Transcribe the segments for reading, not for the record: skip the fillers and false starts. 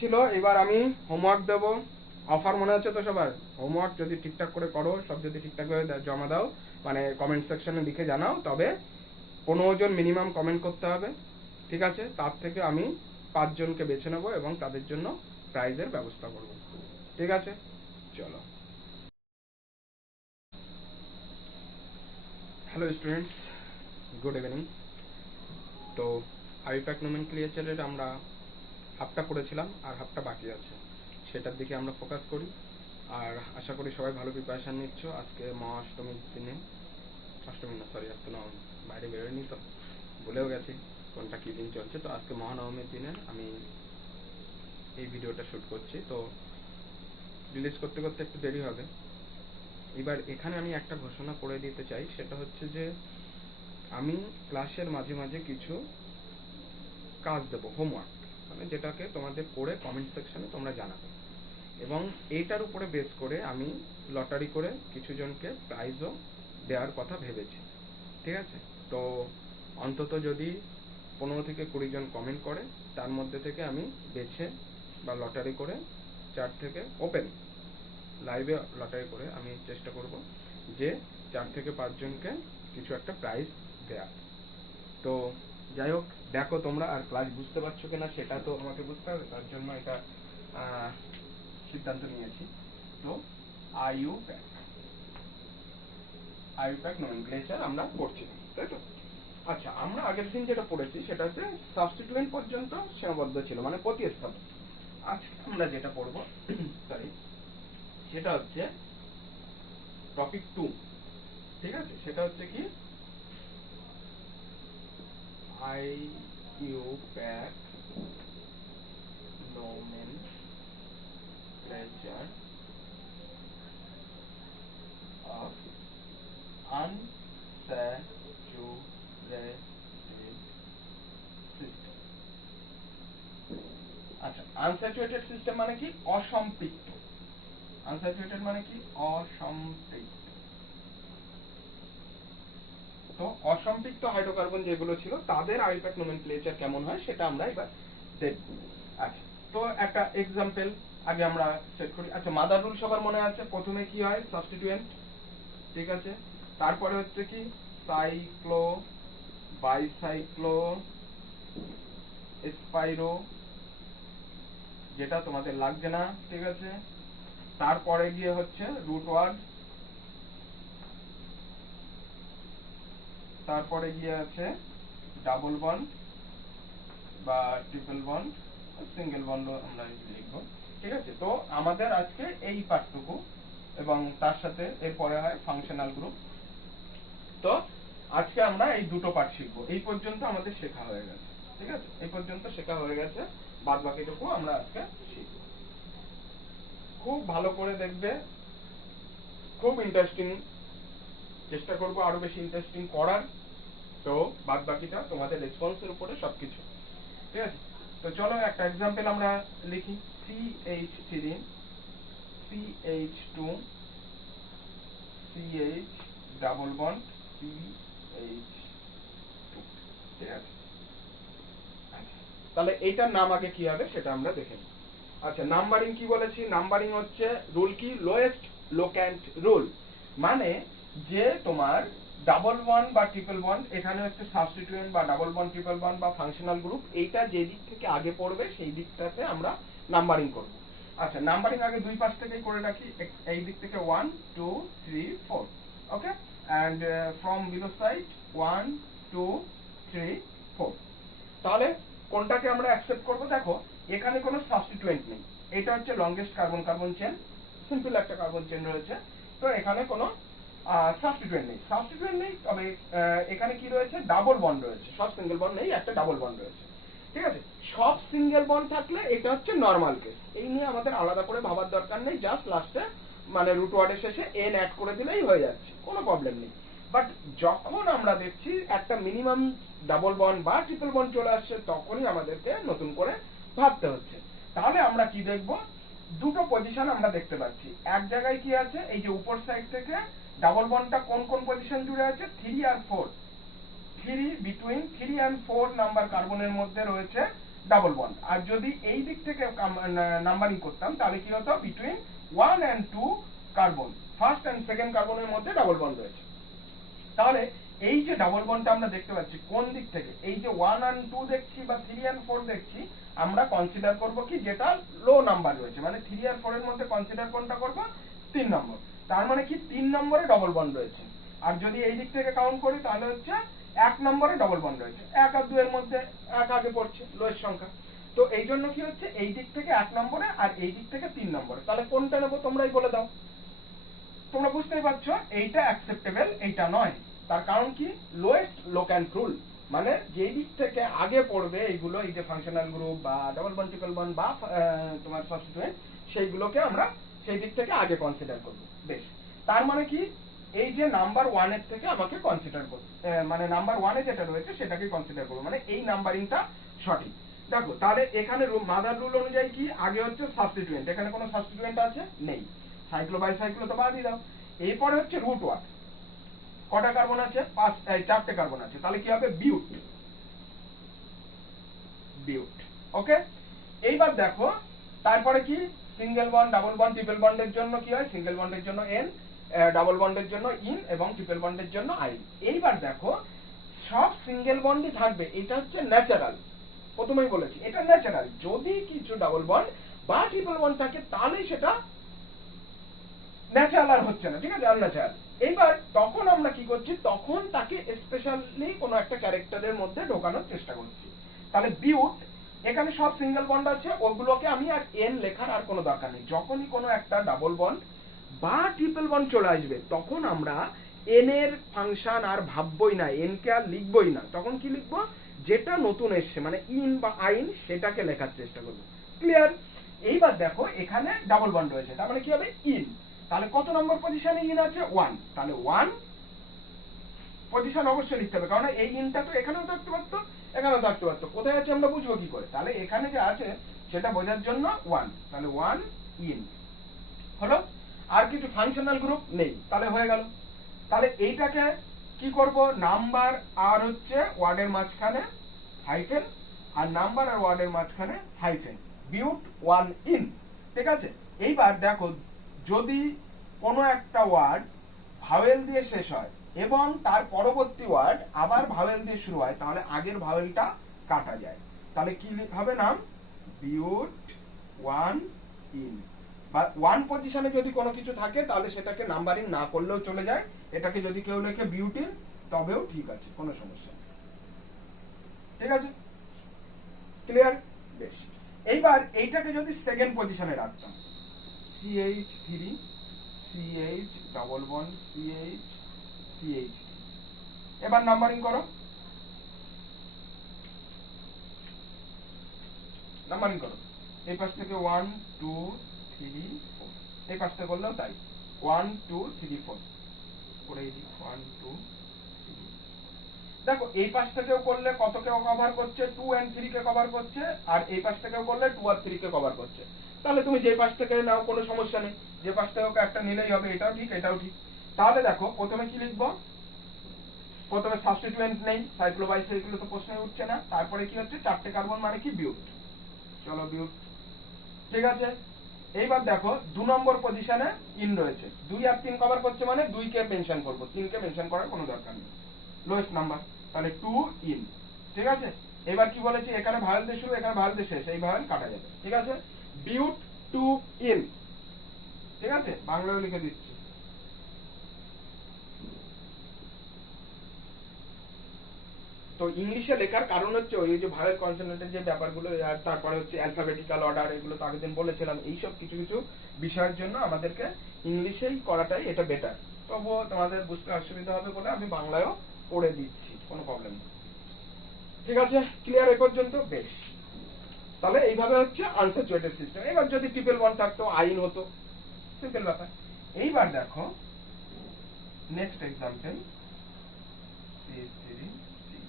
ছিল। এবার আমি হোমওয়ার্ক দেব। অফার মনে আছে তো সবার? হোমওয়ার্ক যদি ঠিকঠাক করে করো, সব যদি ঠিকঠাকভাবে জমা দাও, মানে কমেন্ট সেকশনে লিখে জানাও, তবে 15 জন মিনিমাম কমেন্ট করতে হবে, ঠিক আছে? তার থেকে আমি 5 জনকে বেছে নেব এবং তাদের জন্য প্রাইজের ব্যবস্থা করব, ঠিক আছে? চলো। Hello students, good evening. তো আইপ্যাক নোমেনক্লিচারের আমরা হাফটা পড়েছিলাম আর হাফটা বাকি আছে, সেটার দিকে আমরা ফোকাস করি। আর আশা করি সবাই ভালো প্রিপারেশান নিচ্ছ। আজকে মহাষ্টমীর দিনে, অষ্টমী না সরি, আজকে নবমী, বাইরে বেরোয়নি তো ভুলেও গেছি কোনটা কী দিন চলছে। তো আজকে মহানবমীর দিনে আমি এই ভিডিওটা শ্যুট করছি, তো রিলিজ করতে করতে একটু দেরি হবে। এবার এখানে আমি একটা ঘোষণা করে দিতে চাই, সেটা হচ্ছে যে আমি ক্লাসের মাঝে মাঝে কিছু কাজ দেবো, হোমওয়ার্ক, মানে যেটাকে তোমাদের করে কমেন্ট সেকশনে তোমরা জানাবে, এবং এইটার উপরে বেস করে আমি লটারি করে কিছু জনকে প্রাইজও দেওয়ার কথা ভেবেছি, ঠিক আছে? তো অন্তত যদি 15 থেকে 20 জন কমেন্ট করে, তার মধ্যে থেকে আমি বেছে বা লটারি করে 4 থেকে ওপেন লাইভে লটারি করে আমি চেষ্টা করব যে 4 থেকে 5 জনকে কিছু একটা প্রাইজ দেয়া। তো যাই হোক, দেখো তোমরা আর ক্লাস বুঝতে পারছো কিনা সেটা তো আমাকে বুঝতে হবে, তার জন্য এটা সিদ্ধান্ত নিয়েছি। তো আইপ্যাক নোমেনক্লেচার আমরা পড়ছি, তাই তো? আচ্ছা, আমরা আগের দিন যেটা পড়েছি সেটা হচ্ছে সাবস্টিটিউয়েন্ট পর্যন্ত সীমাবদ্ধ ছিল, মানে প্রতিস্থাপন। আজকে আমরা যেটা পড়ব সরি, সেটা হচ্ছে টপিক 2, ঠিক আছে? সেটা হচ্ছে কি I-PAC nomenclature of unsaturated system। আচ্ছা, আনস্যাচুরেটেড সিস্টেম মানে কি? অসম্পৃক্ত। আনস্যাচুরেটেড মানে কি? অসম্পৃক্ত। তো অসম্পৃক্ত হাইড্রোকার্বন যেগুলো ছিল তাদের আইপ্যাক নোমেনক্লেচার কেমন হয় সেটা আমরা এবার দেখব। আচ্ছা, তো একটা এক্সাম্পল আগে আমরা সেট করি। আচ্ছা, মাদার রুল সবার মনে আছে? প্রথমে কি হয়? সাবস্টিটিউয়েন্ট, ঠিক আছে? তারপরে হচ্ছে কি সাইক্লো, বাইসাইক্লো, স্পাইরো, যেটা তোমাদের লাগছে না, ঠিক আছে? তারপরে গিয়ে হচ্ছে রুট ওয়ার্ড, তারপরে গিয়ে আছে ডাবল বন্ড বা ট্রিপল বন্ড, সিঙ্গেল বন্ড আমরা লিখবো, ঠিক আছে? তো আমাদের আজকে এই পার্টটুকু, এবং তার সাথে এরপরে হয় ফাংশনাল গ্রুপ। তো আজকে আমরা এই দুটো পার্ট শিখবো। এই পর্যন্ত আমাদের শেখা হয়ে গেছে, ঠিক আছে? এই পর্যন্ত শেখা হয়ে গেছে, বাদ বাকিটুকু আমরা আজকে শিখব। খুব ভালো করে দেখবে, খুব ইন্টারেস্টিং, চেষ্টা করব আরো বেশি ইন্টারেস্টিং করার। তো বাদ বাকিটা তোমাদের রেসপন্সের উপরে সবকিছু, ঠিক আছে? তো চলো একটা এক্সাম্পল আমরা লিখি। CH3 CH2 CH double bond CH2, ঠিক আছে? আচ্ছা, তাহলে এইটার নাম আগে কি হবে সেটা আমরা দেখে নিই। আচ্ছা, নাম্বারিং কি বলেছি? নাম্বারিং হচ্ছে রুল কি? লোয়েস্ট লোক্যান্ট রুল, মানে যে তোমার ডাবল বন্ড বা ট্রিপল বন্ড, এখানে হচ্ছে সাবস্টিটিউয়েন্ট বা ডাবল বন্ড, ট্রিপল বন্ড বা ফাংশনাল গ্রুপ, এইটা যে দিক থেকে আগে পড়বে সেই দিকটাতে আমরা নাম্বারিং করব। আচ্ছা, নাম্বারিং আগে দুই পাশ থেকেই করে রাখি। এই দিক থেকে 1 2 3 4, okay? And from below side 1 2 3 4। তাহলে কোনটাকে আমরা অ্যাকসেপ্ট করব? দেখো, এখানে কোনো সাবস্টিটিউয়েন্ট নেই, এটা হচ্ছে longest carbon carbon chain, simple একটা কার্বন চেন রয়েছে। তো এখানে কোনো সাবস্টিটিউয়েন্ট নেই, তবে এখানে কি রয়েছে? ডাবল বন্ড রয়েছে। সব সিঙ্গেল বন্ড নেই, একটা ডাবল বন্ড রয়েছে, ঠিক আছে? সব সিঙ্গেল বন্ড থাকলে এটা হচ্ছে নরমাল কেস, এই নিয়ে আমাদের আলাদা করে ভাবার দরকার নেই। জাস্ট লাস্টে মানে রুট ওয়ার্ডের শেষে এন অ্যাড করে দিলেই হয়ে যাচ্ছে, কোনো প্রবলেম নেই। বাট যখন আমরা দেখছি একটা মিনিমাম ডাবল বন্ড বা ট্রিপল বন্ড চলে আসছে, তখনই আমাদেরকে নতুন করে ভাবতে হচ্ছে। তাহলে আমরা কি দেখব? দুটো পজিশন আমরা দেখতে পাচ্ছি। এক জায়গায় কি আছে? এই যে উপর সাইড থেকে ডাবল বন্ডটা কোন কোন পজিশন জুড়ে আছে? 3 আর 4। 3 বিটুইন 3 and 4 নাম্বার কার্বনের মধ্যে রয়েছে ডাবল বন্ড। আর যদি এই দিক থেকে নাম্বারিং করতাম তাহলে কি হতো, between 1 and 2 carbon, first and second কার্বনের মধ্যে ডাবল বন্ড রয়েছে। তাহলে এই যে ডাবল বন্ডটা আমরা দেখতে পাচ্ছি কোন দিক থেকে, এই যে 1 and 2 দেখছি বা 3 and 4 দেখছি, আমরা কনসিডার করব কি যেটা লো নাম্বার রয়েছে, মানে 3 আর 4 এর মধ্যে কনসিডার কোনটা করব, 3 নম্বর। তার মানে কি 3 নম্বরে ডবল বন্ড রয়েছে। আর যদি এই দিক থেকে কাউন্ট করি তাহলে হচ্ছে 1 নম্বরে ডবল বন্ড রয়েছে, 1 আর 2 এর মধ্যে 1 আগে পড়ছে, লোয়েস্ট সংখ্যা। তো এই জন্য কি হচ্ছে, এই দিক থেকে 1 নম্বরে আর এই দিক থেকে 3 নম্বরে। তাহলে কোনটা নেবো তোমরাই বলে দাও। তোমরা বুঝতেই পারছো এইটা অ্যাকসেপ্টেবল, এইটা নয়। তার কারণ কি, লোয়েস্ট লোক্যান্ট রুল, মানে যেই দিক থেকে আগে পড়বে এইগুলো, এই যে ফাংশনাল গ্রুপ বা ডাবল বন্ড ট্রিপল বন্ড বা তোমার সাবস্টিটিউয়েন্ট, সেইগুলোকে আমরা সেই দিক থেকে আগে কনসিডার করব। বেশ, তার মানে কি, এই যে নাম্বার 1 এর থেকে আমাকে কনসিডার করব, মানে নাম্বার 1 এ যেটা রয়েছে সেটাকে কনসিডার করব, মানে এই নাম্বারিংটা সঠিক। দেখো তাহলে এখানে মাদার রুল অনুযায়ী কি, আগে হচ্ছে সাবস্টিটিউয়েন্ট, এখানে কোনো সাবস্টিটিউয়েন্ট আছে নেই, সাইক্লো বাই সাইক্লো তো বাদই দাও। এরপরে হচ্ছে রুট 1, কটা কার্বন আছে, 4টে কার্বন আছে, তাহলে কি হবে, বিউট। বিউট, ওকে। এইবার দেখো তারপরে কি, single bond, double bond, triple বন্ডের জন্য কি হয়, সিঙ্গেল বন্ডের জন্য এন, ডাবল বন্ডের জন্য ইন এবং ট্রিপল বন্ডের জন্য আই। এইবার দেখো সব সিঙ্গেল বন্ডই থাকবে, এটা হচ্ছে ন্যাচারাল, প্রথমেই বলেছি এটা ন্যাচারাল। যদি কিছু ডাবল বন্ড বা ট্রিপল বন্ড থাকে তাহলেই সেটা ন্যাচারাল আর হচ্ছে না, ঠিক আছে, আনন্যাচারাল। এইবার তখন আমরা কি করছি, তখন তাকে স্পেশালি কোনো একটা ক্যারেক্টারের মধ্যে ঢোকানোর চেষ্টা করছি। তাহলে বিউট, এখানে সব সিঙ্গেল বন্ড আছে, ওগুলোকে আমি আর এন লেখার আর কোনো দরকার নেই। যখনই কোনো একটা ডাবল বন্ড বা ট্রিপল বন্ড চলে আসবে তখন আমরা এন এর ফাংশন আর ভাববই না, এন কে আর লিখবই না, তখন কি লিখবো, যেটা নতুন এসছে মানে ইন বা আইন সেটাকে লেখার চেষ্টা করবো। ক্লিয়ার? এইবার দেখো এখানে ডাবল বন্ড রয়েছে, তার মানে কি হবে, ইন। তাহলে কত নম্বর পজিশনে ইন আছে, 1, তাহলে 1 পজিশন অবশ্যই লিখতে হবে, কারণ এই ইনটা তো এখানেও থাকতে পারতো, এখানেও থাকতে পারতো, কোথায় আছে আমরা বুঝবো কি করে, তাহলে এখানে যে আছে সেটা বোঝার জন্য 1, তাহলে 1 ইন হলো। আর কিছু ফাংশনাল গ্রুপ নেই, তাহলে হয়ে গেল। তাহলে এইটাকে কি করব, নাম্বার আর হচ্ছে ওয়ার্ডের মাঝখানে হাইফেন, আর নাম্বার আর ওয়ার্ডের মাঝখানে হাইফেন, বিউট 1 ইন, ঠিক আছে। এইবার দেখো যদি কোনো একটা ওয়ার্ড ভাওয়েল দিয়ে শেষ হয় এবং তার পরবর্তী ওয়ার্ড আবার ভাওয়েল দিয়ে শুরু হয়, তাহলে আগের ভাওয়েলটা কাটা যায়। তাহলে কি হবে নাম, বিউট 1 ইন। বা 1 পজিশনে যদি কোনো কিছু থাকে তাহলে সেটাকে নাম্বারিং না করলেও চলে যায়, এটাকে যদি কেউ লেখে বিউটিন তবেও ঠিক আছে, কোনো সমস্যা নেই, ঠিক আছে, ক্লিয়ার? বেশ, এইবার এইটাকে যদি সেকেন্ড পজিশনে রাখতাম, CH3 CH double bond CH CH3, এবার নাম্বারিং করো, নাম্বারিং করো, এই পাশ থেকে 1 2 3 4, এই পাশটা করলেও তাই, 1 2 3 4 করে দিই, 1 2 3। দেখো এই পাশ থেকেও করলে কত কে কভার করছে, 2 and 3 কে কভার করছে, আর এই পাশ থেকেও করলে 2 আর 3 কে কভার করছে। তাহলে তুমি যে পাশ থেকে নাও কোনো সমস্যা নেই, যে পাশ থেকে একটা নিলেই হবে, এটাও ঠিক এটাও ঠিক। তাহলে দেখো প্রথমে কি লিখবো, প্রথমে সাবস্টিটিউয়েন্ট নেই, সাইক্লো বাই সাইক্লো তো প্রশ্নই উঠছে না। তারপরে কি হচ্ছে, 4টে কার্বন মানে কি, বিউট, চলো বিউট, ঠিক আছে। এইবার দেখো 2 নম্বর পজিশনে ইন রয়েছে, 2 আর 3 কভার করছে মানে 2 কে মেনশন করব, 3 কে মেনশন করার কোনো দরকার নেই, লোয়েস্ট নাম্বার, তাহলে 2 ইন, ঠিক আছে। এবার কি বলেছি, এখানে ভাওয়েল দিয়ে শুরু, এখানে ভাওয়েল দিয়ে শেষ, এই ভাওয়েল কাটা যাবে, ঠিক আছে, বিউট 2 ইন, ঠিক আছে, বাংলায় লিখে দিচ্ছি। তো ইংলিশে লেখার কারণ হচ্ছে ওই যে ভাওয়েল কনসোনেন্টের যে ব্যাপারগুলো, আর তারপরে হচ্ছে অ্যালফাবেটিক্যাল অর্ডার, এগুলো তো আগের দিন বলেছিলাম, এইসব কিছু কিছু বিষয়ের জন্য আমাদেরকে ইংলিশেই করাটাই এটা বেটার। তবুও তোমাদের বুঝতে অসুবিধা হবে বলে আমি বাংলায়ও পড়ে দিচ্ছি, কোনো প্রবলেম নেই, ঠিক আছে, ক্লিয়ার এই পর্যন্ত? বেশ, তাহলে এইভাবে হচ্ছে আনস্যাচুরেটেড সিস্টেম। এবার যদি ট্রিপল বন্ড থাকতো আইন হতো, সিম্পল ব্যাপার। এইবার দেখো নেক্সট এক্সাম্পল, CH3 CH3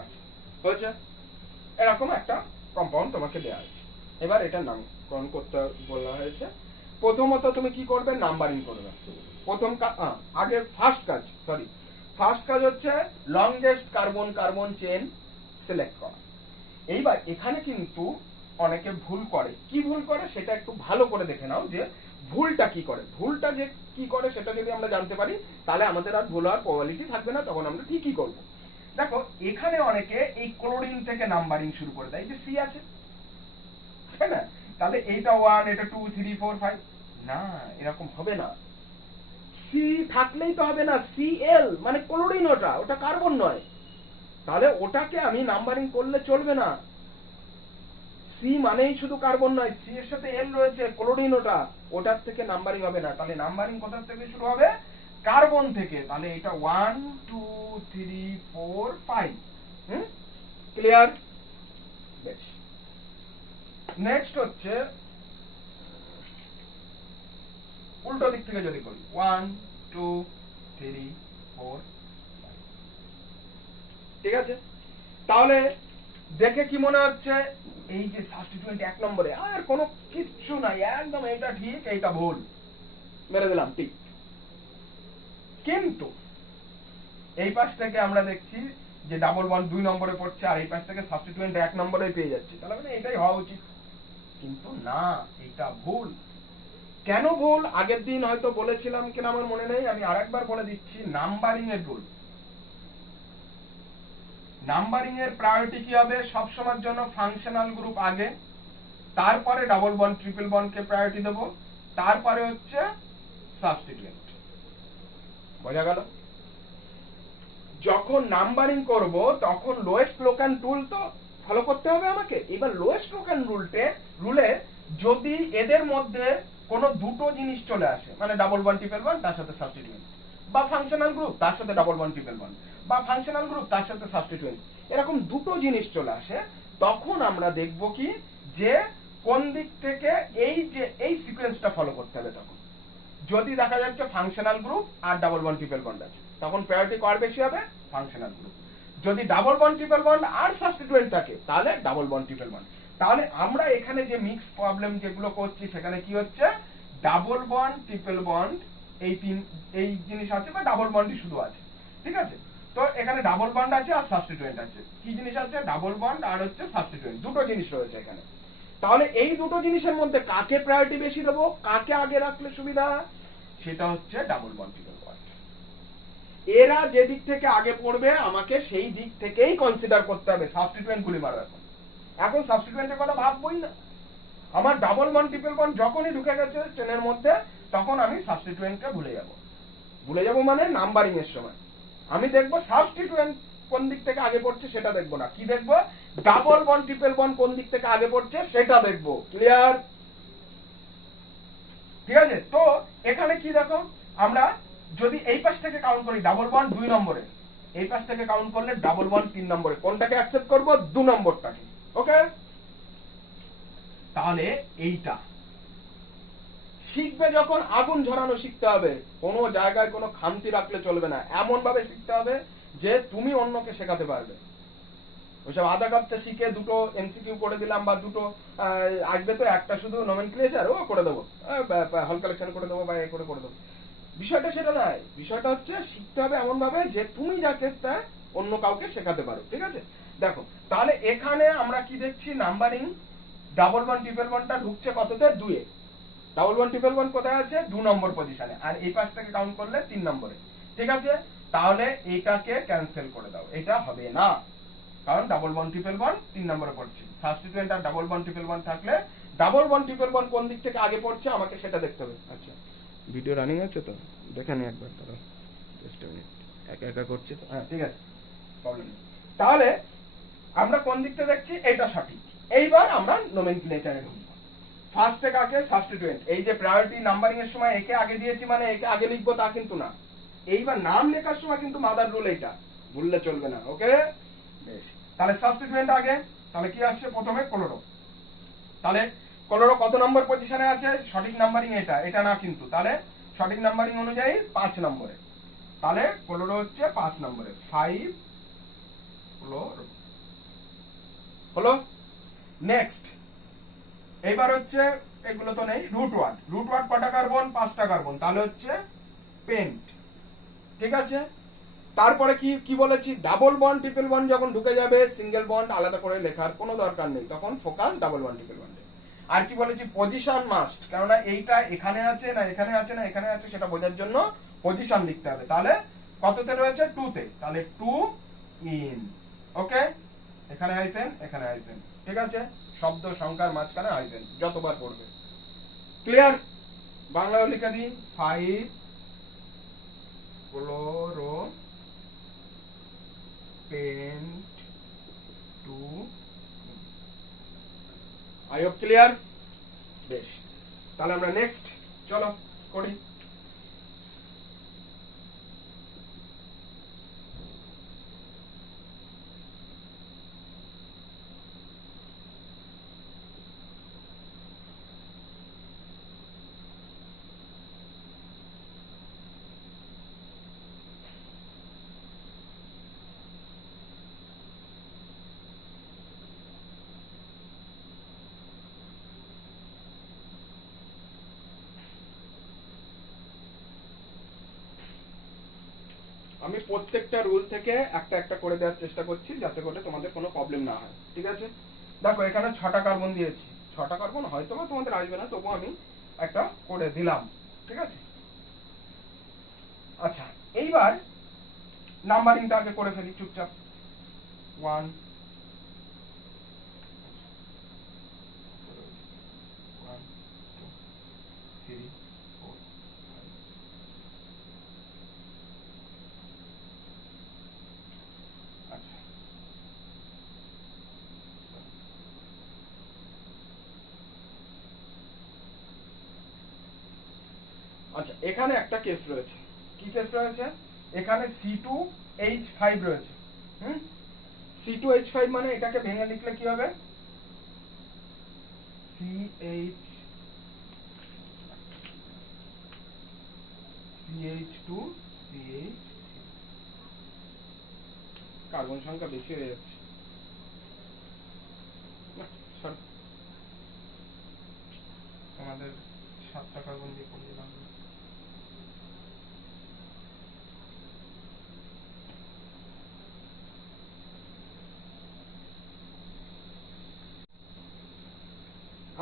আচ্ছা হয়েছে, এরকম একটা কম্পাউন্ড তোমাকে দেওয়া হয়েছে। এবার এটা নামকরণ করতে বলা হয়েছে। প্রথমত তুমি কি করবে, নাম্বারিং করবে। প্রথম আগে ফার্স্ট কাজ হচ্ছে longest carbon carbon chain select করা। এইবার এখানে কিন্তু অনেকে ভুল করে, কি ভুল করে সেটা একটু ভালো করে দেখে নাও যে ভুলটা কি করে। ভুলটা যে কি করে সেটা যদি আমরা জানতে পারি তাহলে আমাদের আর ভুল হওয়ার প্রবাবিলিটি থাকবে না, তখন আমরা ঠিকই করব। দেখো এখানে অনেকে এই ক্লোরিন থেকে নাম্বারিং শুরু করে দেয়, যে সি আছে তাই না, তাহলে এটা 1 এটা 2 3 4 5, না এরকম হবে না। সি থাকলেই তো হবে না, সিএল মানে ক্লোরিন, ওটা কার্বন নয়, তাহলে ওটাকে আমি নাম্বারিং করলে চলবে না। সি মানেই শুধু কার্বন নয়, সি এর সাথে এল রয়েছে, ক্লোরিন ওটার থেকে নাম্বারিং হবে না। তাহলে নাম্বারিং কোথা থেকে শুরু হবে, কার্বন থেকে। তাহলে এটা 1 2 3 4 5, ক্লিয়ার? বেশ, নেক্সট হচ্ছে উল্টো দিক থেকে যদি করি 1 2 3 4 5, ঠিক আছে? তাহলে দেখে কি মনে হচ্ছে, এই যে সাবস্টিটিউয়েন্ট 1 নম্বরে আর কোনো কিচ্ছু নাই, একদম এটা ঠিক এইটা ভুল, মেরে দিলাম ঠিক। কিন্তু এই পাশ থেকে আমরা দেখছি যে ডাবল বন্ড 2 নম্বরে পড়ছে, আর এই পাশ থেকে সাবস্টিটিউয়েন্ট 1 নম্বরে পেয়ে যাচ্ছে, তাহলে মানে এটাই হওয়া উচিত। কিন্তু না, এটা ভুল। কেন ভুল আগের দিন হয়তো বলেছিলাম কিনা আমার মনে নেই, আমি আরেকবার বলে দিচ্ছি। নাম্বারিং এর রুল, নাম্বারিং এর প্রায়োরিটি কি হবে, সব সময়ের জন্য ফাংশনাল গ্রুপ আগে, তারপরে ডাবল বন্ড ট্রিপল বন্ডকে প্রায়োরিটি দেব, তারপরে হচ্ছে সাবস্টিটিউয়েন্ট। বোঝা গেল? যখন নাম্বারিং করব তখন লোয়েস্ট লোকান রুল তো ফলো করতে হবে আমাকে। এবার লোয়েস্ট লোকান রুলে যদি এদের মধ্যে কোনো দুটো জিনিস চলে আসে, মানে ডাবল বন্ড ট্রিপল বন্ড তার সাথে সাবস্টিটিউয়েন্ট, বা ফাংশনাল গ্রুপ তার সাথে ডাবল বন্ড ট্রিপল বন্ড, বা ফাংশনাল গ্রুপ তার সাথে সাবস্টিটিউয়েন্ট, এরকম দুটো জিনিস চলে আসে, তখন আমরা দেখব কি যে কোন দিক থেকে এই সিকোয়েন্সটা ফলো করতে হবে। তখন যদি দেখা যাচ্ছে ফাংশনাল গ্রুপ আর ডাবল বন্ড ট্রিপল বন্ড আছে, তখন প্রায়োরিটি কার বেশি হবে, ফাংশনাল গ্রুপ। যদি ডাবল বন্ড ট্রিপল বন্ড আর সাবস্টিটিউয়েন্ট থাকে তাহলে ডাবল বন্ড ট্রিপল বন্ড। তাহলে আমরা এখানে যে মিক্স প্রবলেম যেগুলো করছি সেখানে কি হচ্ছে, ডাবল বন্ড ট্রিপল বন্ড এই জিনিস আছে, বা ডাবল বন্ডই শুধু আছে, ঠিক আছে? তো এখানে ডাবল বন্ড আছে আর সাবস্টিটিউয়েন্ট আছে। কি জিনিস আছে, ডাবল বন্ড আর হচ্ছে সাবস্টিটিউয়েন্ট, দুটো জিনিস রয়েছে এখানে। তাহলে এই দুটো জিনিসের মধ্যে কাকে প্রায়োরিটি বেশি দেবো, কাকে আগে রাখলে সুবিধা, সেটা হচ্ছে ডাবল বন্ড ট্রিপল বন্ড। এরা যে দিক থেকে আগে পড়বে আমাকে সেই দিক থেকেই কনসিডার করতে হবে। সাবস্টিটিউয়েন্ট গুলি মারো, এখন সাবস্টিটিউয়েন্টের কথা ভাববোই না। আমার ডাবল বন্ড ট্রিপল বন্ড যখনই ঢুকে গেছে চেনের মধ্যে, তখন আমি সাবস্টিটিউয়েন্টকে ভুলে যাব মানে নাম্বারিং এর সময় আমি দেখবো সাবস্টিটিউয়েন্ট কোন দিক থেকে আগে পড়ছে সেটা দেখবো না, কি দেখবো, ডাবল বন্ড ট্রিপল বন্ড কোন দিক থেকে আগে পড়ছে সেটা দেখবো। ক্লিয়ার? ঠিক আছে? তো এখানে কি দেখো, আমরা যদি এই পাশ থেকে কাউন্ট করি ডাবল বন্ড 2 নম্বরে, এই পাশ থেকে কাউন্ট করলে ডাবল বন্ড 3 নম্বরে, কোনটাকে অ্যাকসেপ্ট করব, 2 নম্বরটাকে। ওকে, তাহলে এইটা শিখবে যখন আগুন ঝরানো শিখতে হবে, কোনো জায়গায় কোনো খামতি রাখলে চলবে না, এমন ভাবে শিখতে হবে যে তুমি অন্যকে শেখাতে পারবে। ওইসব আধা কাপটা শিখে দুটো এমসিকিউ করে দিলাম, বা দুটো আসবে তো একটা শুধু নমেনক্লেচার ও করে দেবো, হল কালেকশন করে দেবো, বা এ করে দেবো, বিষয়টা সেটা নয়। বিষয়টা হচ্ছে শিখতে হবে এমন ভাবে যে তুমি যাকে তা অন্য কাউকে শেখাতে পারো। ঠিক আছে? দেখো তাহলে এখানে আমরা কি দেখছি, নাম্বারিং ডাবল বন্ড ট্রিপল বন্ডটা ঢুকছে কততে, 2 এ। ডাবল বন্ড ট্রিপল বন্ড কোথায় আছে, 2 নম্বর পজিশনে, আর এই পাশ থেকে কাউন্ট করলে 3 নম্বরে। ঠিক আছে? তাহলে এটাকে ক্যান্সেল করে দাও, এটা হবে না, কারণ ডাবল বন্ড ট্রিপল বন্ড 3 নম্বরে পড়ছে। সাবস্টিটিউয়েন্ট আর ডাবল বন্ড ট্রিপল বন্ড থাকলে ডাবল বন্ড ট্রিপল বন্ড কোন দিক থেকে আগে পড়ছে আমাকে সেটা দেখতে হবে। আচ্ছা, ভিডিও রানিং আছে তো, দেখে নি একবার, তারা জাস্ট মিনিট, একা করছে তো, হ্যাঁ ঠিক আছে, প্রবলেম নেই। তাহলে আমরা কোন দিকটা দেখছি, এটা সঠিক। এইবার আমরা নোমেনক্লেচারে ঢুকবো। ফার্স্টে কাকে, সাবস্টিটিউয়েন্ট। এই যে প্রায়োরিটি নাম্বারিং এর সময় একে আগে দিয়েছি মানে একে আগে লিখবো তা কিন্তু না। এইবার নাম লেখার সময় কিন্তু মাদার রুল এইটা ভুললে চলবে না। ওকে, বেশ। তাহলে সাবস্টিটিউয়েন্ট আগে, তাহলে কি আসছে প্রথমে, ক্লোরো। তাহলে ক্লোরো কত নম্বর পজিশনে আছে, সঠিক নাম্বারিং এটা না কিন্তু, তাহলে সঠিক নাম্বারিং অনুযায়ী 5 নম্বরে। তাহলে ক্লোরো হচ্ছে 5 নম্বরে, 5 ক্লোরো। হলো? নেক্সট এইবার হচ্ছে, এগুলো তো নেই, রুট ওয়ার্ড কটা কার্বন? 5টা কার্বন, তাহলে হচ্ছে পেন্ট। ঠিক আছে, তারপরে কি কি বলেছি? ডাবল বন্ড ট্রিপল বন্ড যখন ঢুকে যাবে, সিঙ্গেল বন্ড আলাদা করে লেখার কোনো দরকার নেই, তখন ফোকাস ডাবল বন্ড ট্রিপল বন্ডে। আর কি বলেছি? পজিশন মাস্ট, কেননা এইটা এখানে আছে না এখানে আছে না এখানে আছে সেটা বোঝার জন্য পজিশন লিখতে হবে। তাহলে কততে রয়েছে? 2 তে, তাহলে 2 ইন। ওকে, এখানে হাইফেন এখানে হাইফেন। ঠিক আছে, শব্দ সংখ্যার মাঝখানে হাইফেন যতবার পড়বে। ক্লিয়ার? বাংলাও লিখে দিই, 5 chloro pent 2। I hope clear. বেশ, তাহলে আমরা নেক্সট চলো করি। আমি প্রত্যেকটা রুল থেকে একটা একটা করে দেওয়ার চেষ্টা করছি, যাতে করে তোমাদের কোনো প্রবলেম না হয়। ঠিক আছে, দেখো এখানে 6টা কার্বন দিয়েছি, 6টা কার্বন হয়তো বা তোমাদের আসবে না, তবু আমি একটা করে দিলাম। ঠিক আছে, আচ্ছা এইবার নাম্বারিংটা আগে করে ফেলি চুপচাপ। 1 2 3 4 আচ্ছা আচ্ছা, এখানে একটা কেস রয়েছে। কি কেস রয়েছে? এখানে C2H5 রয়েছে। C2H5 মানে এটাকে ভেঙে লিখলে কি হবে? CH2CH, কার্বন সংখ্যা বেশি হয়ে যাচ্ছে। আমাদের 7টা কার্বন দিয়ে করে দিলাম।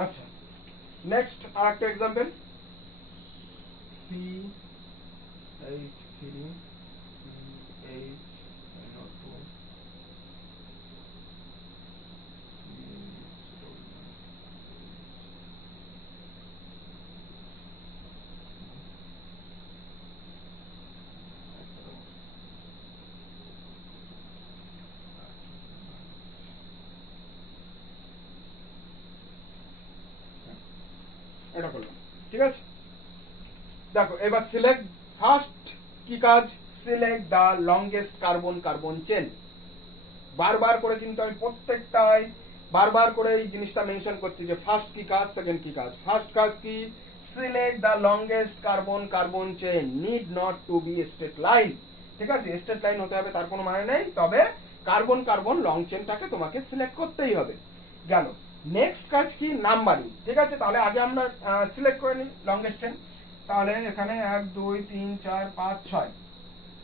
আচ্ছা, নেক্সট আর একটা এক্সাম্পল, CH3CH2 এটা করলাম। ঠিক আছে, দেখো এবার সিলেক্ট ফার্স্ট। কি কাজ? Select the longest carbon chain. বারবার করে কিন্তু আমি প্রত্যেকটাই বারবার করে এই জিনিসটা মেনশন করছি যে ফার্স্ট কি কাজ, সেকেন্ড কি কাজ। ফার্স্ট কাজ কি? Select the longest carbon chain, need not to be straight line. ঠিক আছে, স্ট্রেট লাইন হতে হবে তার কোনো মানে নেই, তবে কার্বন লং চেনটাকে তোমাকে সিলেক্ট করতেই হবে। গেল। নেক্সট কাজ কি? নাম্বারিং। ঠিক আছে, তাহলে আগে আমরা সিলেক্ট করে নিই লংগেস্ট চেন। তাহলে এখানে 1 2 3 4 5 6,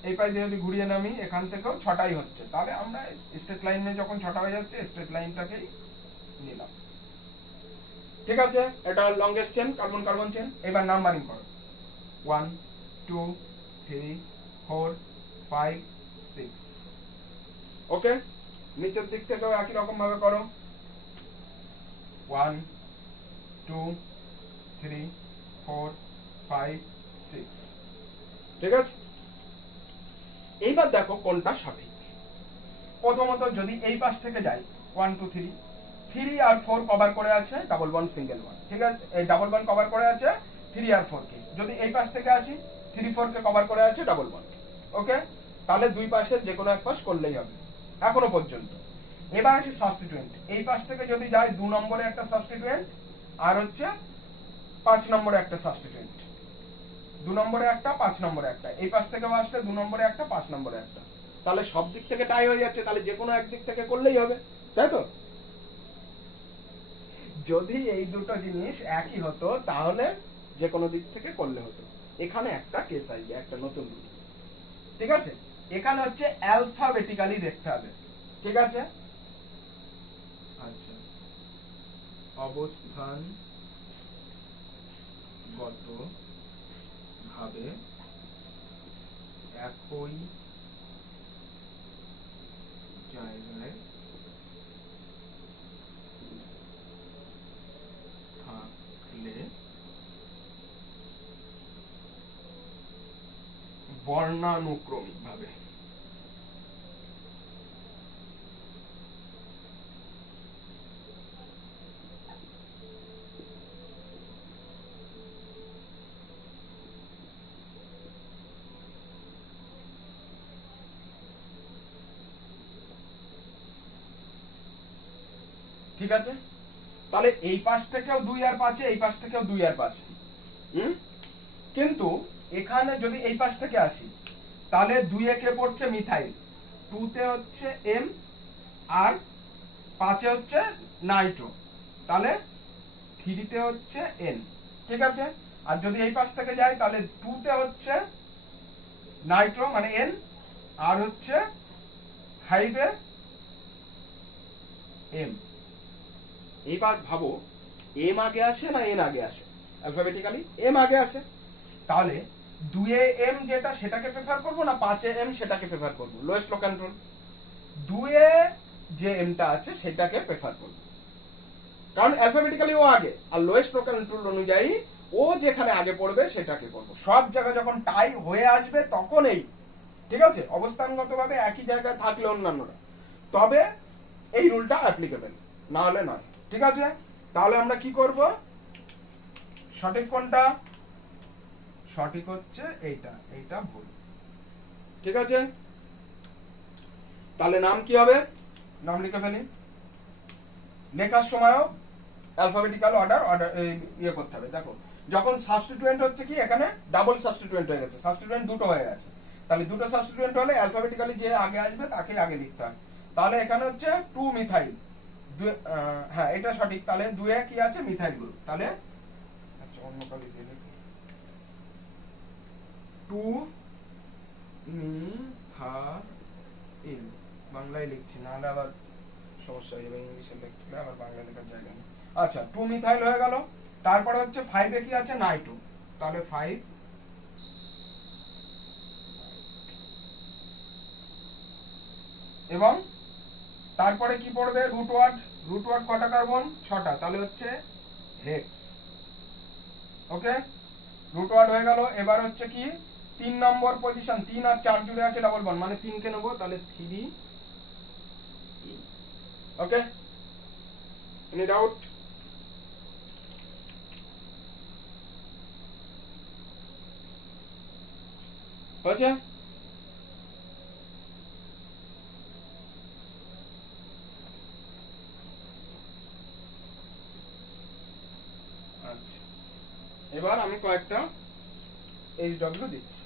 এই পাশ দিয়ে যদি ঘুরিয়ে নামি এখান থেকেও 6টাই হচ্ছে, তাহলে আমরা স্ট্রেট লাইনে যখন 6টা হয়ে যাচ্ছে স্ট্রেট লাইনটাকেই নিলাম। ঠিক আছে, এটা লংগেস্ট চেন, কার্বন চেন। এবার নাম্বারিং করো, 1 2 3 4 5 6। ওকে, নিচের দিক থেকেও একই রকম ভাবে করো, 1 2 3 4 5 6। ঠিক আছে, এইবার দেখো কোনটা সঠিক। প্রথমত যদি এই পাশ থেকে যাই, 1 2 3, 3 আর 4 কভার করে আছে ডাবল বন্ড সিঙ্গেল বন্ড। ঠিক আছে, এই ডাবল বন্ড কভার করে আছে 3 আর 4 কে। যদি এই পাশ থেকে আসি, 3 4 কে কভার করে আছে ডাবল বন্ড। ওকে, তাহলে দুই পাশে যে কোনো এক পাশ করলেই হবে এখনো পর্যন্ত। এবার আসি সাবস্টিটিউয়েন্ট। এই পাশ থেকে যদি যাই 2 নম্বরে একটা সাবস্টিটিউয়েন্ট, আর হচ্ছে 5 নম্বরে একটা সাবস্টিটিউয়েন্ট। 2 নম্বরে একটা, 5 নম্বরে একটা। এই পাশ থেকে আসলে 2 নম্বরে একটা, 5 নম্বরে একটা। তাহলে সব দিক থেকে টাই হয়ে যাচ্ছে, তাহলে যে কোনো একদিক থেকে করলেই হবে, তাই তো? যদি এই দুটো জিনিস একই হতো তাহলে যে কোনো দিক থেকে করলে হতো। এখানে একটা কেস আসবে, একটা নতুন রুল, ঠিক আছে? এখানে হচ্ছে অ্যালফাবেটিক্যালি দেখতে হবে, ঠিক আছে? আচ্ছা, অবস্থান গত ভাবে একই জায়গায় থাকলে বর্ণানুক্রমিক ভাবে, ঠিক আছে? তাহলে এই পাশ থেকেও 2 আর 5, এই পাশ থেকেও 2 আর 5, কিন্তু এখানে যদি এই পাশ থেকে আসি তাহলে 2 এ কে পড়ছে মিথাইল, 2 তে হচ্ছে এম, আর 5 এ হচ্ছে নাইট্রো, তাহলে 3 তে হচ্ছে এন, ঠিক আছে? আর যদি এই পাশ থেকে যাই তাহলে 2 তে হচ্ছে নাইট্রো মানে এন, আর হচ্ছে 5 এ এম। এইবার ভাবো এম আগে আসে না এন আগে আসে? অ্যালফাবেটিক্যালি এম আগে আসে, তাহলে 2 এ এম যেটা সেটাকে প্রেফার করব না 5 এ এম সেটাকে প্রেফার করব? লোয়েস্ট লো কন্ট্রোল 2 এ যে এমটা আছে সেটাকে প্রেফার করব, কারণ অ্যালফাবেটিক্যালি ও আগে, আর লোয়েস্ট লো কন্ট্রোল অনুযায়ী ও যেখানে আগে পড়বে সেটাকে করব। সব জায়গায় যখন টাই হয়ে আসবে তখন এই, ঠিক আছে, অবস্থানগতভাবে একই জায়গায় থাকলে অন্যান্যরা, তবে এই রুলটা অ্যাপ্লিকেবল, না হলে নয়, ঠিক আছে? তাহলে আমরা কি করব? সঠিক কোনটা? সঠিক হচ্ছে এইটা, এইটা ভুল, ঠিক আছে? তাহলে নাম কি হবে? নাম লিখে ফেলি। লেখার সময়ও অ্যালফাবেটিক্যাল অর্ডার ইয়ে করতে হবে। দেখো যখন সাবস্টিটিউয়েন্ট হচ্ছে কি, এখানে ডাবল সাবস্টিটিউয়েন্ট হয়ে গেছে, সাবস্টিটিউয়েন্ট দুটো হয়ে গেছে, তাহলে দুটো সাবস্টিটিউয়েন্ট হলে অ্যালফাবেটিক্যালি যে আগে আসবে তাকে আগে লিখতে হয়। তাহলে এখানে হচ্ছে 2 মিথাইল, হ্যাঁ এটা সঠিক, তাহলে 2 এ কি আছে? মিথাইল গ্রুপ, তাহলে আচ্ছা অন্য কালি দিয়ে লিখি 2 মিথাইল, বাংলায় লিখছি না হলে আবার সমস্যা হয়ে যাবে, ইংলিশে লিখলে আবার বাংলা লেখার জায়গা নেই। আচ্ছা 2 মিথাইল হয়ে গেল, তারপরে হচ্ছে 5 এ কি আছে? নাইট্রো, তাহলে 5, এবং তারপরে কি পড়বে? রুট ওয়ার্ড কটা কার্বন? 6টা, তাহলে হচ্ছে হেক্স, ওকে? রুট ওয়ার্ড হয়ে গেল। এবার হচ্ছে কি 3 নম্বর পজিশন, 3 আর 4 জুড়ে আছে ডাবল বন্ড, মানে 3 কে নেবো, তাহলে 3, ওকে? Any doubt? হয়েছে? আচ্ছা, এবার আমি কয়েকটা HW দিচ্ছি।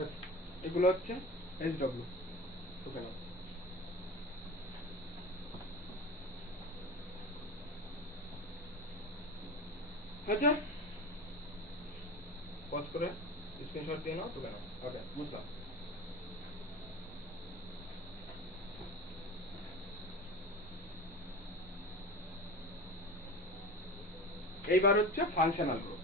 প্লাস এগুলো হচ্ছে SW ওকে না আচ্ছা পজ করে স্ক্রিনশট দিয়ে নাও টুকে নাও ওকে বুঝলাম এইবার হচ্ছে ফাংশনাল গ্রুপ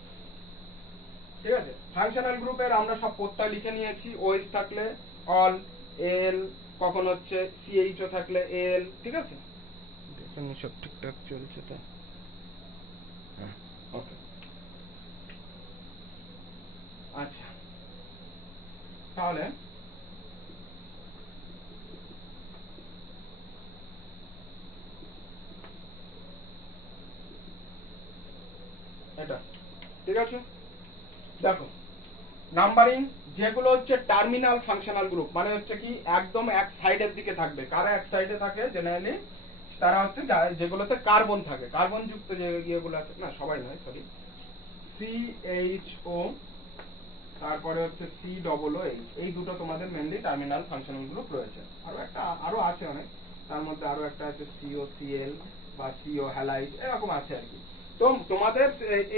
ঠিক আছে ফাংশনাল গ্রুপের আমরা সব প্রত্যয় লিখে নিয়েছি ওএস থাকলে অল এল কখন হচ্ছে সিএইচও থাকলে এল ঠিক আছে এখানে সব ঠিকঠাক চলছে তো হ্যাঁ ওকে আচ্ছা তাহলে এটা ঠিক আছে দেখো নাম্বারিং যেগুলো হচ্ছে টার্মিনাল ফাংশনাল গ্রুপ মানে হচ্ছে কি একদম এক সাইডের দিকে থাকবে কারা এক সাইডে থাকে জেনারেলি তারা হচ্ছে যেগুলোতে কার্বন থাকে কার্বন যুক্ত যে ইয়েগুলো আছে না সবাই নয় সরি CHO তারপরে হচ্ছে COOH এই দুটো তোমাদের মেইনলি টার্মিনাল ফাংশনাল গ্রুপ রয়েছে আরো আছে অনেক তার মধ্যে আরো একটা আছে COCl বা CO হ্যালাইড এরকম আছে আর কি তো তোমাদের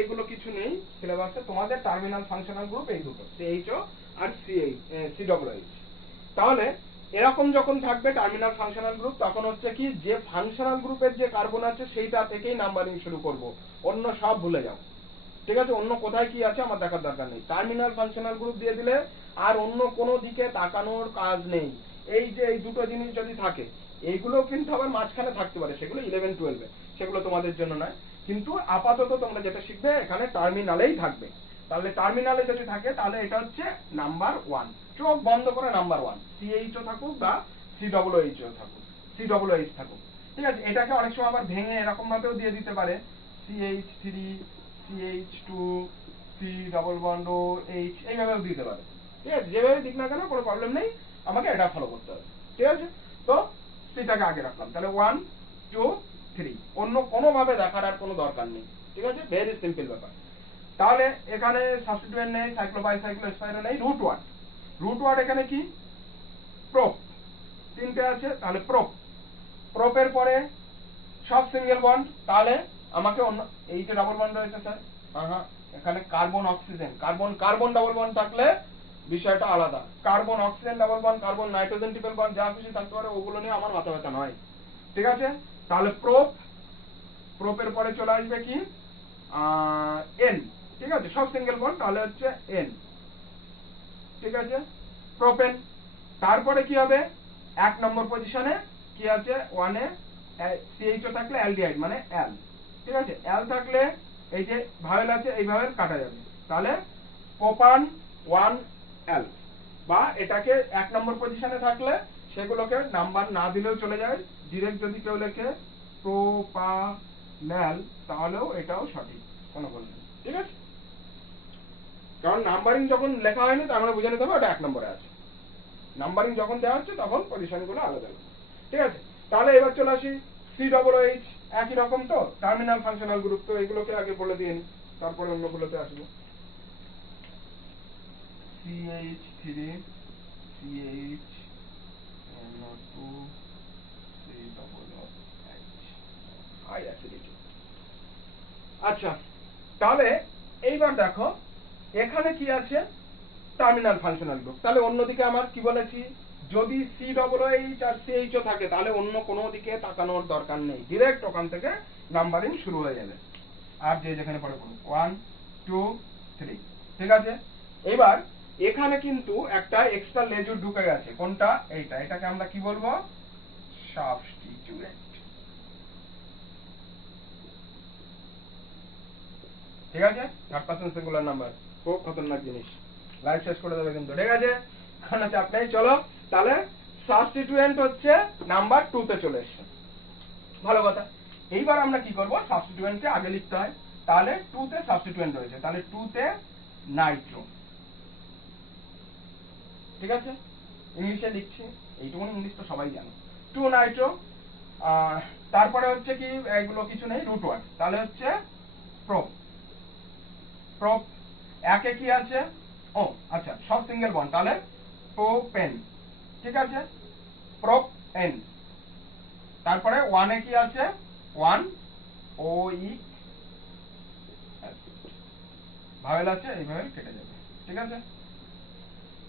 এগুলো কিছু নেই সিলেবাসে তোমাদের টার্মিনাল ফাংশনাল গ্রুপ এই দুটো CHO আর COOH তাহলে এরকম যখন থাকবে টার্মিনাল ফাংশনাল গ্রুপ তখন হচ্ছে কি যে ফাংশনাল গ্রুপের যে কার্বন আছে সেইটা থেকেই নাম্বারিং শুরু করব অন্য সব ভুলে যাও ঠিক আছে অন্য কোথায় কি আছে আমার দেখার দরকার নেই টার্মিনাল ফাংশনাল গ্রুপ দিয়ে দিলে আর অন্য কোনো দিকে তাকানোর কাজ নেই এই যে এই দুটো জিনিস যদি থাকে এইগুলো কিন্তু আবার মাঝখানে থাকতে পারে সেগুলো 11-12 সেগুলো তোমাদের জন্য নয় কিন্তু আপাতত তোমরা যেটা শিখবে এখানে টার্মিনালেই থাকবে তাহলে টার্মিনালে যদি থাকে তাহলে এটা হচ্ছে নাম্বার 1 চোখ বন্ধ করে নাম্বার 1 CHO থাকুক বা COOH থাকুক COOH থাকুক ঠিক আছে এটাকে অনেক সময় আবার ভেঙে এরকম ভাবেও দিয়ে দিতে পারে CH3 CH2 C double bond OH এইভাবেও দিতে পারে ঠিক আছে যেভাবে দিক না কেন কোনো প্রবলেম নেই আমাকে এটা ফলো করতে হবে ঠিক আছে তো সিটাকে আগে রাখলাম তাহলে 1 2 3 অন্য কোনো ভাবে দেখার আর কোনো দরকার নেই ঠিক আছে ভেরি সিম্পল ব্যাপার তাহলে এখানে সাবস্টিটিউয়েন্ট নেই সাইক্লো বাই সাইক্লো স্পাইরো নেই রুট ওয়ার্ড এখানে কি প্রোপ তিনটে আছে তাহলে প্রোপের পরে সব সিঙ্গেল বন্ড তাহলে আমাকে অন্য এই যে ডাবল বন্ড রয়েছে স্যার হ্যাঁ এখানে carbon oxygen carbon double bond থাকলে বিষয়টা আলাদা carbon oxygen double bond carbon nitrogen triple bond যা খুশি থাকতে পারে ওগুলো নিয়ে আমার মাথা ব্যথা নয় ঠিক আছে তাহলে প্রোপের পরে চলে আসবে কি এন ঠিক আছে সব সিঙ্গেল বন্ড তাহলে হচ্ছে এন ঠিক আছে প্রোপেন তারপরে কি হবে 1 নম্বর পজিশনে কি আছে 1 এ CHO থাকলে অ্যালডিহাইড মানে অ্যাল ঠিক আছে অ্যাল থাকলে এই যে ভাওয়েল আছে এই ভাওয়েল কাটা যাবে তাহলে প্রোপান 1 L বা এটাকে 1 নম্বর পজিশনে থাকলে সেগুলোকে নাম্বার না দিলেও চলে যায় ডাইরেক্ট যদি কেউ লেখে প্রোপানল তাহলেও এটাও সঠিক কোনো ভুল নেই ঠিক আছে কারণ নাম্বারিং যখন লেখা হয়নি তার মানে বুঝে নিতে হবে ওটা 1 নম্বরে আছে নাম্বারিং যখন দেওয়া হচ্ছে তখন পজিশনগুলো আলাদা আলাদা ঠিক আছে তাহলে এবার চলে আসি COOH একই রকম তো টার্মিনাল ফাংশনাল গ্রুপ তো এগুলোকে আগে বলে দিয়ে নি তারপরে অন্যগুলোতে আসবো CH3 CH NO2 COOH high acidity আচ্ছা তাহলে এইবার দেখো এখানে কি আছে টার্মিনাল ফাংশনাল গ্রুপ তাহলে অন্যদিকে আমার কি বলেছি যদি COOH আর CHO থাকে তাহলে অন্য কোনো দিকে তাকানোর দরকার নেই ডাইরেক্ট ওখান থেকে নাম্বারিং শুরু হয়ে যাবে আর যে যেখানে পড়ে পড়ুন 1 2 3 ঠিক আছে এবার এখানে কিন্তু একটা এক্সট্রা লেজুর ঢুকে গেছে কোনটা এটাকে আমরা কি বলবো সাবস্টিটিউয়েন্ট ঠিক আছে থার্ড পারসন সিঙ্গুলার নাম্বার খুব খতরনাক জিনিস লাইভ শেষ করে দেবে কিন্তু ঠিক আছে কোনো চাপ নেই চলো তাহলে সাবস্টিটিউয়েন্ট হচ্ছে নাম্বার 2 তে চলে এসেছে ভালো কথা এইবার আমরা কি করব সাবস্টিটিউয়েন্টকে আগে লিখতে হয় তাহলে 2 তে সাবস্টিটিউয়েন্ট রয়েছে তাহলে 2 তে নাইট্রো ঠিক আছে ইংলিশে লিখছি এইটুকুনি ইংলিশ তো সবাই জানো 2 নাইট্রো তারপরে হচ্ছে কি এগুলো কিছু নেই রুট ওয়ার্ড তাহলে হচ্ছে প্রোপ একে কি আছে ও আচ্ছা সব সিঙ্গেল বন্ড, তাহলে প্রোপেন, ঠিক আছে, প্রোপেন। তারপরে ওয়ানে কি আছে, ওয়ান ওইক অ্যাসিড, ভাওয়েল আছে, এই ভাওয়েল কেটে যাবে, ঠিক আছে।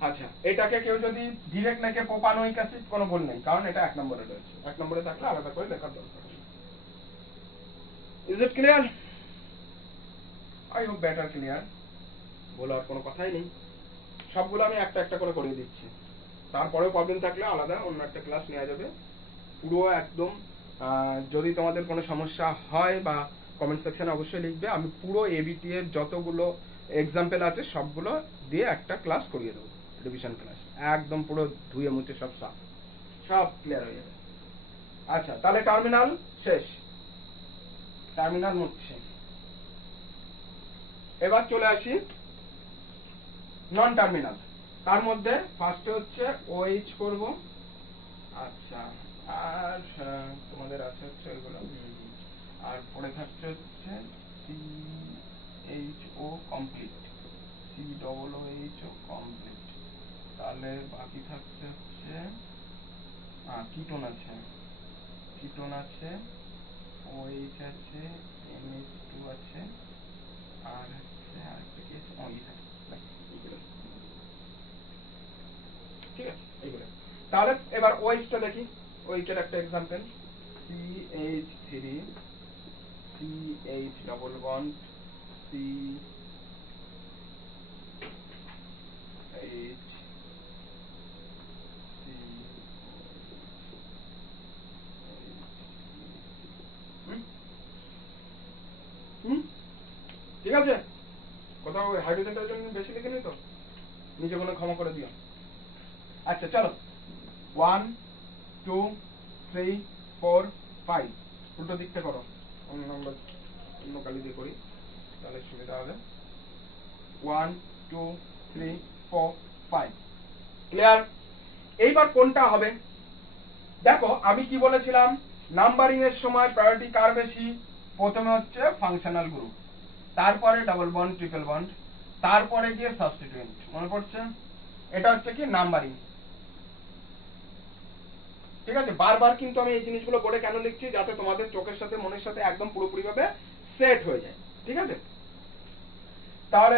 আচ্ছা এটাকে কেউ যদি ডিরেক্ট লেখে প্রোপানোইক অ্যাসিড, কোনো ভুল নেই, কারণ এটা 1 নম্বরে রয়েছে, 1 নম্বরে থাকলে আলাদা করে লেখার দরকার। Is it clear? I hope better clear, বলার কোনো কথাই নেই। সবগুলো আমি একটা একটা করে করিয়ে দিচ্ছি, তারপরেও প্রবলেম থাকলে আলাদা অন্য একটা ক্লাস নেওয়া যাবে। পুরো একদম যদি তোমাদের কোনো সমস্যা হয় বা কমেন্ট সেকশনে অবশ্যই লিখবে, আমি পুরো এবিটি এর যতগুলো এক্সাম্পল আছে সবগুলো দিয়ে একটা ক্লাস করিয়ে দেবো, রিভিশন ক্লাস, একদম পুরো ধুয়ে মুছে সব ক্লিয়ার হয়ে যাবে। আচ্ছা তাহলে টার্মিনাল শেষ, টার্মিনাল মুছছে। এবার চলে আসি নন টার্মিনাল। তার মধ্যে ফার্স্টে হচ্ছে OH করব, আচ্ছা, আর তোমাদের আছে হচ্ছে ওইগুলো, আর পরে থাকছে হচ্ছে CHO কমপ্লিট, COOH কমপ্লিট। তাহলে বাকি থাকছে হচ্ছে কিটোন আছে, কিটোন আছে, OH আছে, NH2 আছে, আর হচ্ছে আরেকটা কি আছে, ইথার, ঠিক আছে এইগুলো। তাহলে এবার OH টা দেখি, OH এর একটা example, CH3 CH double bond CH ঠিক আছে, কোথাও হাইড্রোজেনটার জন্য বেশি লিখে নি তো, নিজে কোনো ক্ষমা করে দিও। আচ্ছা চলো 1 2 3 4 5, উল্টো দিকটা করো, অন্য কালি দিয়ে করি তাহলে সুবিধা হবে। 1 2 3 4 5, ক্লিয়ার? এইবার কোনটা হবে দেখো, আমি কি বলেছিলাম, নাম্বারিং এর সময় প্রায়োরিটি কার বেশি? প্রথমে হচ্ছে ফাংশনাল গ্রুপ, তারপরে ডাবল বন্ড ট্রিপল বন্ড, তারপরে গিয়ে সাবস্টিটিউয়েন্ট, মনে পড়ছে? এটা হচ্ছে কি নাম্বারিং, ঠিক আছে। বারবার কিন্তু আমি এই জিনিসগুলো বোর্ডে কেন লিখছি, যাতে তোমাদের চোখের সাথে মনের সাথে একদম পুরোপুরি ভাবে সেট হয়ে যায়, ঠিক আছে। তাহলে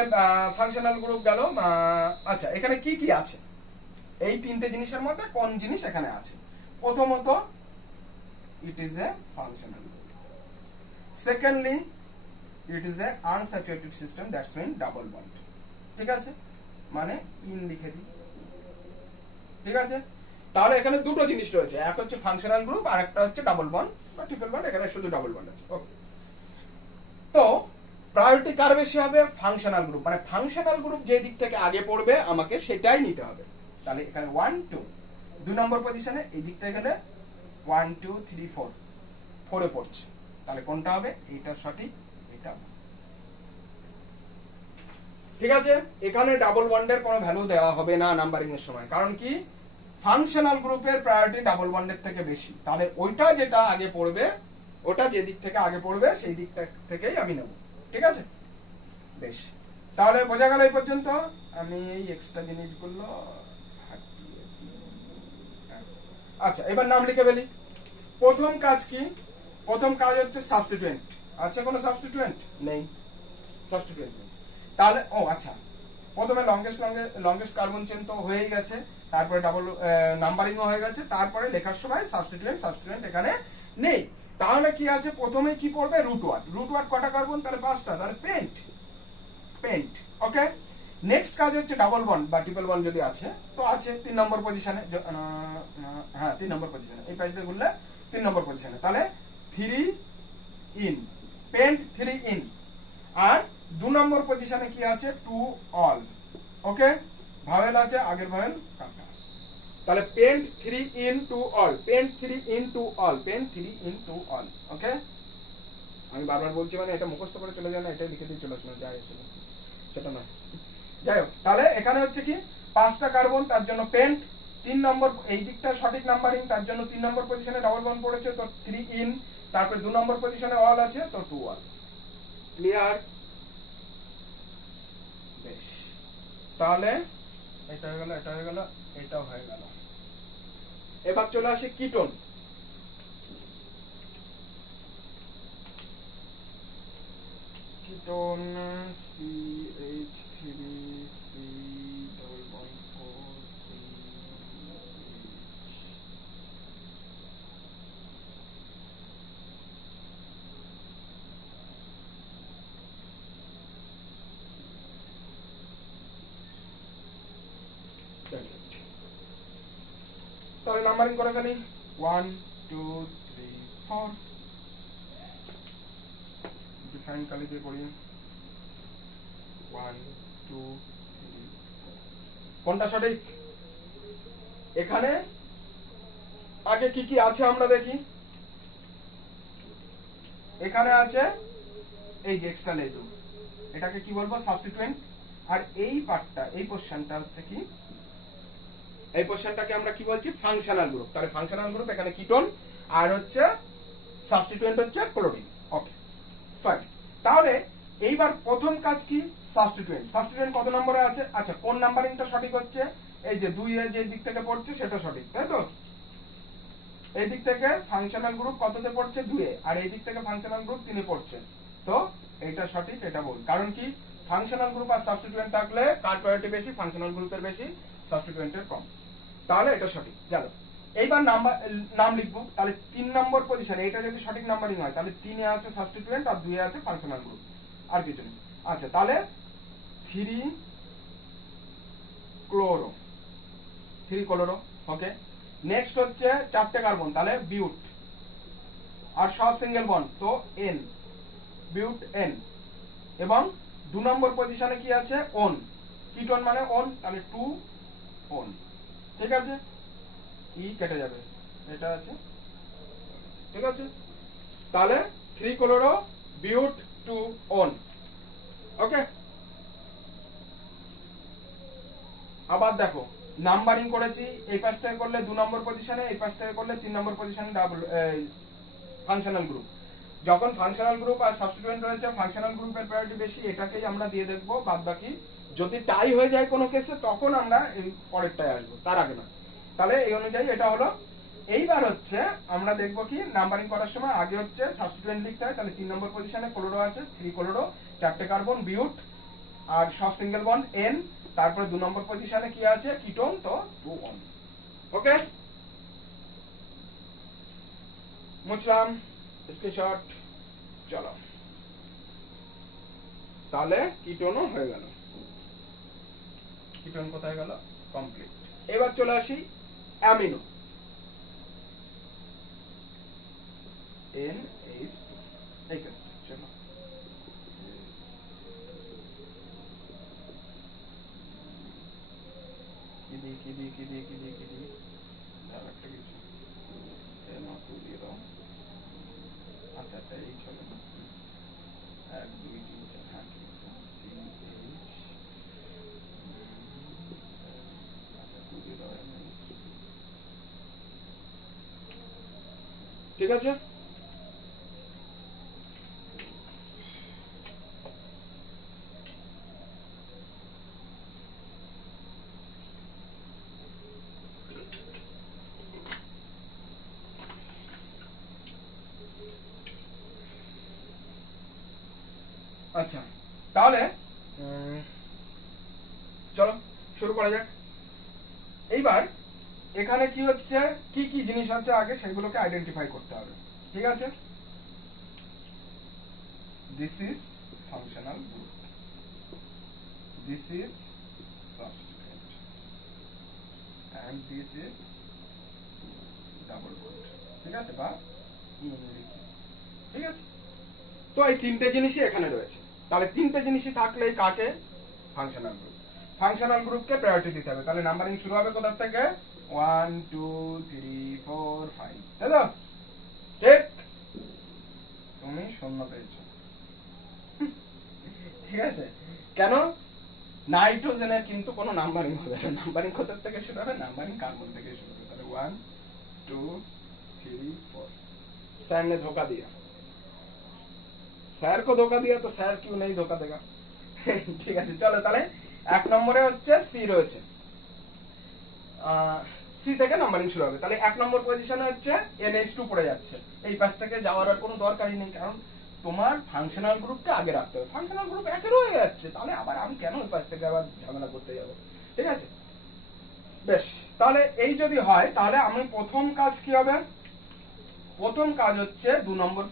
ফাংশনাল গ্রুপ গেল। আচ্ছা এখানে কি কি আছে, এই তিনটে জিনিসের মধ্যে কোন জিনিস এখানে আছে? প্রথমত it is a functional group, secondly it is a unsaturated system, that's mean double bond, ঠিক আছে, মানে ইন লিখে দিই, ঠিক আছে। তাহলে এখানে দুটো জিনিস রয়েছে, এক হচ্ছে ফাংশনাল গ্রুপ আর একটা হচ্ছে ডাবল বন্ড বা ট্রিপল বন্ড, এখানে শুধু ডাবল বন্ড আছে, ওকে। তো প্রায়োরিটি কার বেশি হবে? ফাংশনাল গ্রুপ, মানে ফাংশনাল গ্রুপ যে দিক থেকে আগে পড়বে আমাকে সেটাই নিতে হবে। তাহলে এখানে 1 2 2 নম্বর পজিশনে, এই দিকটা গেলে 1 2 3 4 4 এ পড়ছে, তাহলে কোনটা হবে? এইটা সঠিক, এটা, ঠিক আছে। এখানে ডাবল বন্ডের কোনো ভ্যালু দেওয়া হবে না নাম্বারিং এর সময়, কারণ কি ফাংশনাল গ্রুপের প্রায়োরিটি ডাবল বন্ডের থেকে বেশি, তাহলে ওইটা যেটা আগে পড়বে, ওটা যে দিক থেকে আগে পড়বে সেই দিকটা থেকেই আমি নেব, ঠিক আছে। বেশ, তাহলে বোঝা গেল এই পর্যন্ত। আমি এই এক্সট্রা জিনিসগুলো হাটিয়ে দিই। আচ্ছা এবার নাম লিখে ফেলি। প্রথম কাজ কি? প্রথম কাজ হচ্ছে সাবস্টিটিউয়েন্ট, আছে কোনো সাবস্টিটিউয়েন্ট? নেই, সাবস্টিটিউয়েন্ট নেই। তাহলে আচ্ছা, প্রথমে লংগেস্ট কার্বন চেন তো হয়েই গেছে, তারপরে ডাবল নাম্বারিংও হয়ে গেছে, তারপরে লেখার সময় সাবস্টিটিউয়েন্ট এখানে নেই। তাহলে কি আছে? প্রথমে কি পড়বে? রুট ওয়ার্ড কটা কার্বন? তাহলে 5টা, তাহলে পেন্ট, ওকে। নেক্সট কাজ হচ্ছে ডাবল বন্ড বা ট্রিপল বন্ড যদি আছে তো আছে 3 নম্বর পজিশনে, হ্যাঁ 3 নম্বর পজিশনে, এই পাশে ঘুরলে 3 নম্বর পজিশনে, তাহলে 3 ইন, পেন্ট 3 ইন। আর 2 নম্বর পজিশনে কি আছে? 2 অল, ওকে। ভাওয়েল আছে, আগের ভাওয়েল কাটা, তাহলে pent 3 yne 2 ol, pent 3 yne 2 ol, pent 3 yne 2 ol, okay. আমি বারবার বলছি মানে এটা মুখস্থ করে চলে যায় না, এটাই লিখে দিয়ে চলে আসলো, যাই আসলে সেটা নয়, যাই হোক। তাহলে এখানে হচ্ছে কি 5টা কার্বন, তার জন্য পেন্ট 3 নম্বর, এই দিকটা সঠিক নাম্বারিং, তার জন্য 3 নম্বর পজিশনে ডাবল বন্ড পড়েছে তো 3 ইন, তারপরে 2 নম্বর পজিশনে অল আছে তো 2 অল, ক্লিয়ার? বেশ, তাহলে এটা হয়ে গেল, এটা হয়ে গেল, এটাও হয়ে গেল। এবার চলে আসি ketone. Ketone CH3C double bond 4 তাহলে নাম্বারিং করে ফেলি 1 2 3 4 ডিফাইন কালি দিয়ে করি 1 2 3 কোনটা সঠিক? এখানে আগে কি কি আছে আমরা দেখি। এখানে আছে এই যে এক্সট্রা লেজু, এটাকে কি বলবো? সাবস্টিটুয়েন্ট। আর এই পার্টটা, এই পোরশনটা হচ্ছে কি? এই পোরশনটাকে আমরা কি বলছি? Functional group. তাহলে ফাংশনাল গ্রুপ এখানে কিটোন, আর হচ্ছে সাবস্টিটুয়েন্ট হচ্ছে ক্লোরিন। Okay fine. তাহলে এইবার প্রথম কাজ কি? সাবস্টিটুয়েন্ট। সাবস্টিটুয়েন্ট কত নম্বরে আছে? আচ্ছা, কোন নাম্বারিংটা সঠিক হচ্ছে? এই যে 2 এ যে দিক থেকে পড়ছে সেটা সঠিক, তাই তো? এই দিক থেকে ফাংশনাল গ্রুপ কততে পড়ছে? 2 এ, আর এই দিক থেকে ফাংশনাল গ্রুপ 3 এ পড়ছে। তো এটা সঠিক, এটা ভুল। কারণ কি? ফাংশনাল গ্রুপ আর সাবস্টিটুয়েন্ট থাকলে কার প্রায়োরিটি বেশি? ফাংশনাল গ্রুপের বেশি, সাবস্টিটুয়েন্টের কম। তাহলে এটা সঠিক গেল। এইবার নাম লিখবো। তাহলে 3 নম্বর পজিশনে এটা যদি সঠিক নাম্বারিং হয়, তাহলে 3 এ আছে সাবস্টিটুয়েন্ট আর 2 এ আছে ফাংশনাল গ্রুপ, আর কিছু নেই। আচ্ছা, তাহলে 3 ক্লোরো। ওকে, নেক্সট হচ্ছে 4টে কার্বন, তাহলে বিউট, আর সব সিঙ্গেল বন্ড, তো এন, বিউট এন। এবং 2 নম্বর পজিশনে কি আছে? অন। কিটোন মানে অন, তাহলে 2 অন। ঠিক আছে, ই কেটে যাবে, এটা আছে, ঠিক আছে। তাহলে 3 ক্লোরো বিউট 2 অন। ওকে, আবার দেখো নাম্বারিং করেছি। এই পাশ থেকে করলে 2 নম্বর পজিশনে, এই পাশ থেকে করলে 3 নম্বর পজিশনে ডাবল ফাংশনাল গ্রুপ। যখন ফাংশনাল গ্রুপ আর সাবস্টিটুয়েন্ট রয়েছে, ফাংশনাল গ্রুপের প্রায়োরিটি বেশি, এটাকেই আমরা দিয়ে দেখবো। বাদ বাকি যদি টাই হয়ে যায় কোনো কেসে, তখন আমরা এই পরেরটায় আসবো, তার আগে না। তাহলে এই অনুযায়ী এটা হলো। এইবার হচ্ছে আমরা দেখবো কি নাম্বারিং করার সময় আগে হচ্ছে সাবস্টিটুয়েন্ট লিখতে হয়। তাহলে 3 নম্বর পজিশনে ক্লোরো আছে, 3 ক্লোরো, 4টে কার্বন, বিউট, আর সব সিঙ্গেল বন্ড এন। তারপরে 2 নম্বর পজিশনে কি আছে? কিটোন, তো 2 অন। Okay, মুছলাম, screenshot. চলো, তাহলে কিটোনও হয়ে গেল। কিটোন কোথায় গেল? কমপ্লিট। এবার চলে আসি অ্যামিনো। NH2 এই কাজটা। চলো, কি দি আর একটা কিছু NO2 দিয়ে দাও। আচ্ছা, এটা এই চলে না, 1 2 3 4, হ্যাঁ ঠিক আছে, CH, আচ্ছা 2 দিয়ে দাও, ঠিক আছে। আচ্ছা, তাহলে চলো শুরু করা যাক। এইবার এখানে কি হচ্ছে, কি কি জিনিস আছে আগে সেগুলোকে আইডেন্টিফাই করতে হবে। ঠিক আছে, this is functional group, this is substituent, and this is double bond. ঠিক আছে, বা ইন লিখি। ঠিক আছে, তো এই 3টে জিনিসই এখানে রয়েছে। তাহলে 3টে জিনিসই থাকলেই কাকে? Functional group. ফাংশনাল গ্রুপকে প্রায়োরিটি দিতে হবে। তাহলে নাম্বারিং শুরু হবে কোথা থেকে? 1 2 3 4 5, তাই তো? ঠিক, তুমি 0 পেয়েছো। ঠিক আছে, কেন? নাইট্রোজেনের কিন্তু কোনো নাম্বারিং হবে না। নাম্বারিং কোথা থেকে শুরু হবে? নাম্বারিং কার্বন থেকে শুরু হবে। তাহলে 1 2 3 4। सर ने धोखा दिया, सर को धोखा दिया तो सर क्यों नहीं धोखा देगा? ঠিক আছে, চলো তাহলে 1 নম্বরে হচ্ছে সি রয়েছে, সি থেকে নাম্বারিং শুরু হবে। তাহলে 1 নম্বর পজিশনে হচ্ছে NH2 পড়ে যাচ্ছে। এই পাশ থেকে যাওয়ার আর কোনো দরকারই নেই, কারণ তোমার ফাংশনাল গ্রুপকে আগে রাখতে হবে। ফাংশনাল গ্রুপ একে রয়ে যাচ্ছে, তাহলে আবার আমি কেন ওই পাশ থেকে আবার ঝামেলা করতে যাব? ঠিক আছে, বেশ। তাহলে এই যদি হয়, তাহলে আমি প্রথম কাজ কি হবে? প্রথম কাজ হচ্ছে 2 নম্বর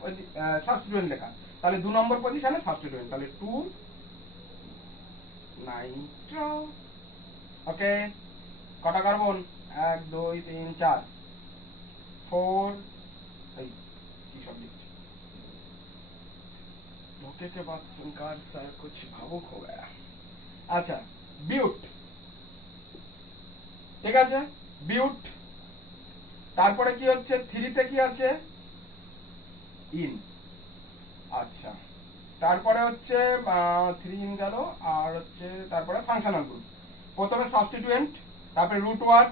সাবস্টিটিউয়েন্ট লেখা। তাহলে 2 নম্বর পজিশনে সাবস্টিটিউয়েন্ট, তাহলে 2 নাইট্রো। ওকে, কটা কার্বন? 1 2 3 4 4। এই কি সব লিখছি? धोखे के बाद संकार सा कुछ भावुक हो गया। আচ্ছা, বিউট। ঠিক আছে, বিউট। তারপরে কি হচ্ছে? 3 তে কি আছে? ইন। আচ্ছা, তারপরে হচ্ছে 3 ইন গেল, আর হচ্ছে তারপরে ফাংশনাল গ্রুপ। প্রথমে সাবস্টিটিউয়েন্ট, তারপরে রুট ওয়ার্ড,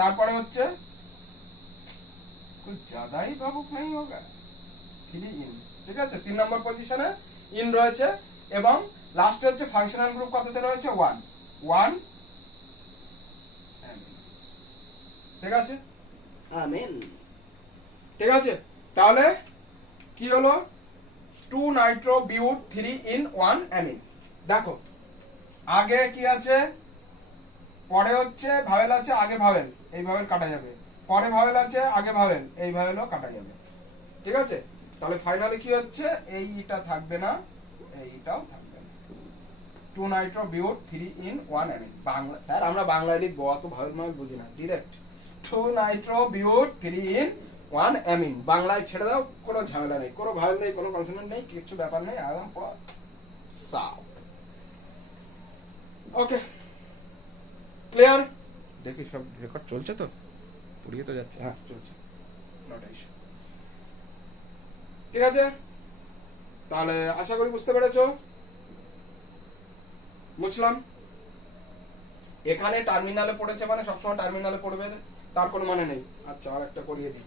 তারপরে হচ্ছে कुछ ज्यादा ही भावुक नहीं होगा 3 ইন। ঠিক আছে, 3 নম্বর পজিশনে ইন রয়েছে, এবং লাস্টে হচ্ছে ফাংশনাল গ্রুপ কততে রয়েছে? 1 1। ঠিক আছে, আমেন। ঠিক আছে, তাহলে কি হলো? 2 নাইট্রো বিউট 3 ইন 1 অ্যামিন। দেখো আগে কি আছে, পরে হচ্ছে ভাওয়েল আছে, আগে ভাওয়েল, এই ভাওয়েল কাটা যাবে। পরে ভাওয়েল আছে, আগে ভাওয়েল, এই ভাওয়েলও কাটা যাবে। ঠিক আছে, তাহলে ফাইনালি কি হচ্ছে? এইটা থাকবে না, এইটাও থাকবে না। 2 Nitro বিউট 3 in 1 amine. Bangla sir আমরা বাংলায় লিখবো, অত ভাওয়েল মাল বুঝি না, ডিরেক্ট 2 নাইট্রো বিউট 3 ইন 1 অ্যামিন। বাংলায় ছেড়ে দাও, কোনো ঝামেলা নেই, কোনো ভাওয়েল নেই, কোনো কনসোনেন্ট নেই, কিছু ব্যাপার নেই, একদম পুরো সাফ। ওকে, ক্লিয়ার? দেখি সব রেকর্ড চলছে তো, পুড়িয়ে তো যাচ্ছে। হ্যাঁ চলছে, নোটিশ। ঠিক আছে, তাহলে আশা করি বুঝতে পেরেছো। বুঝলাম, এখানে টার্মিনালে পড়েছে মানে সবসময় টার্মিনালে পড়বে, তার কোনো মানে নেই। আচ্ছা, আর একটা করিয়ে দিই।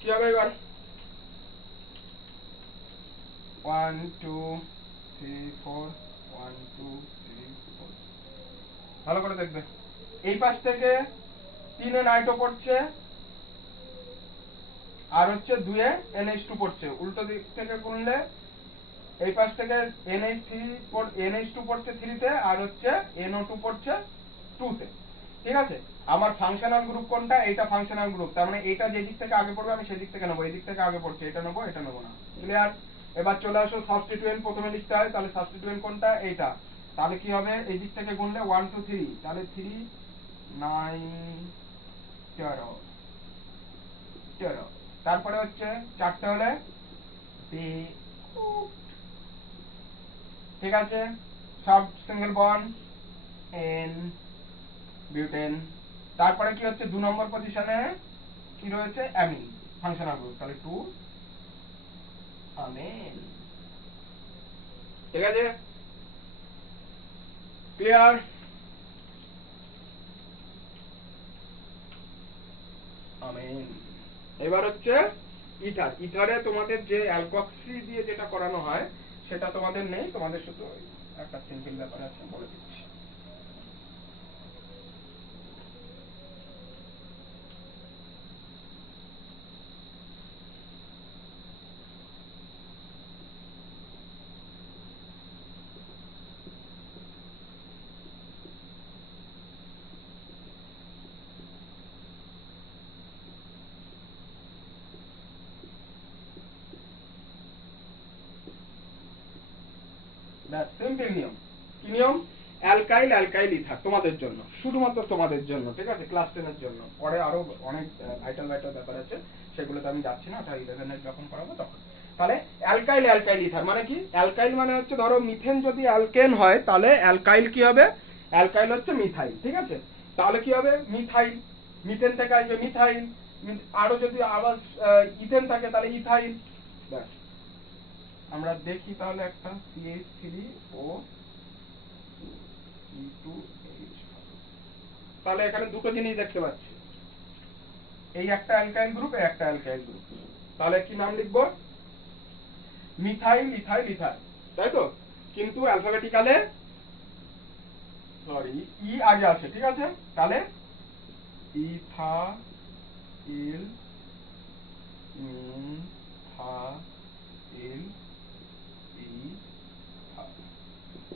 কি হবে এবার? 1 2 3 4 1 2 3 4। ভালো করে দেখবে, এই পাশ থেকে 3 এ নাইট্রো পড়ছে, আর হচ্ছে 2 এ NH2 পড়ছে। উল্টো দিক থেকে গুনলে এই পাশ থেকে NH2 পড়ছে 3 তে, আর হচ্ছে NO2 পড়ছে 2 তে। ঠিক আছে, আমার ফাংশনাল গ্রুপ কোনটা? এইটা ফাংশনাল গ্রুপ, তার মানে এইটা যে দিক থেকে আগে পড়বে আমি সেই দিক থেকে নেবো, এই দিক থেকে আগে পড়ছে এটা নেবো, এটা নেবো না। ক্লিয়ার? এবার চলে আসো সাবস্টিটিউয়েন্ট প্রথমে লিখতে হয়, তাহলে সাবস্টিটিউয়েন্ট কোনটা? এইটা। তাহলে কি হবে? এই দিক থেকে গুনলে 1 2 3, তাহলে 3 9 13 13। তারপরে হচ্ছে 4টে হলে ঠিক আছে, সব সিঙ্গেল বন্ড এন বিউটেন। তারপরে কি হচ্ছে? 2 নম্বর পজিশনে কি রয়েছে? অ্যামিন, ফাংশনাল গ্রুপ, তাহলে 2 আমিন। ঠিক আছে, ক্লিয়ার? আমিন। এবার হচ্ছে ইথার। ইথারে তোমাদের যে অ্যালকক্সি দিয়ে যেটা করানো হয় সেটা তোমাদের নেই, তোমাদের শুধু একটা সিম্পল ব্যাপার আছে, বলে দিচ্ছি। সিম্পল নিয়ম। কি নিয়ম? অ্যালকাইল অ্যালকাইল ইথার, তোমাদের জন্য, শুধুমাত্র তোমাদের জন্য। ঠিক আছে, ক্লাস 10 এর জন্য। পরে আরো অনেক ভাইটাল ব্যাপার আছে, সেগুলোতে আমি যাচ্ছি না, ওটা 11 এর যখন পড়াবো তখন। তাহলে অ্যালকাইল অ্যালকাইল ইথার মানে কি? অ্যালকাইল মানে হচ্ছে ধরো মিথেন যদি অ্যালকেন হয়, তাহলে অ্যালকাইল কি হবে? অ্যালকাইল হচ্ছে মিথাইল। ঠিক আছে, তাহলে কি হবে? মিথাইল, মিথেন থেকে আসবে মিথাইল, আরো যদি আবার ইথেন থাকে তাহলে ইথাইল। ব্যাস, আমরা দেখি তাহলে একটা CH3O C2H5। তাহলে এখানে দুটো জিনিস দেখতে পাচ্ছি, এই একটা অ্যালকাইল গ্রুপ, এই একটা অ্যালকাইল গ্রুপ। তাহলে কি নাম লিখবো? মিথাইল ইথাইল ইথার, তাই তো? কিন্তু অ্যালফাবেটিক্যালে সরি ই আগে আসে, ঠিক আছে? তাহলে ethyl methyl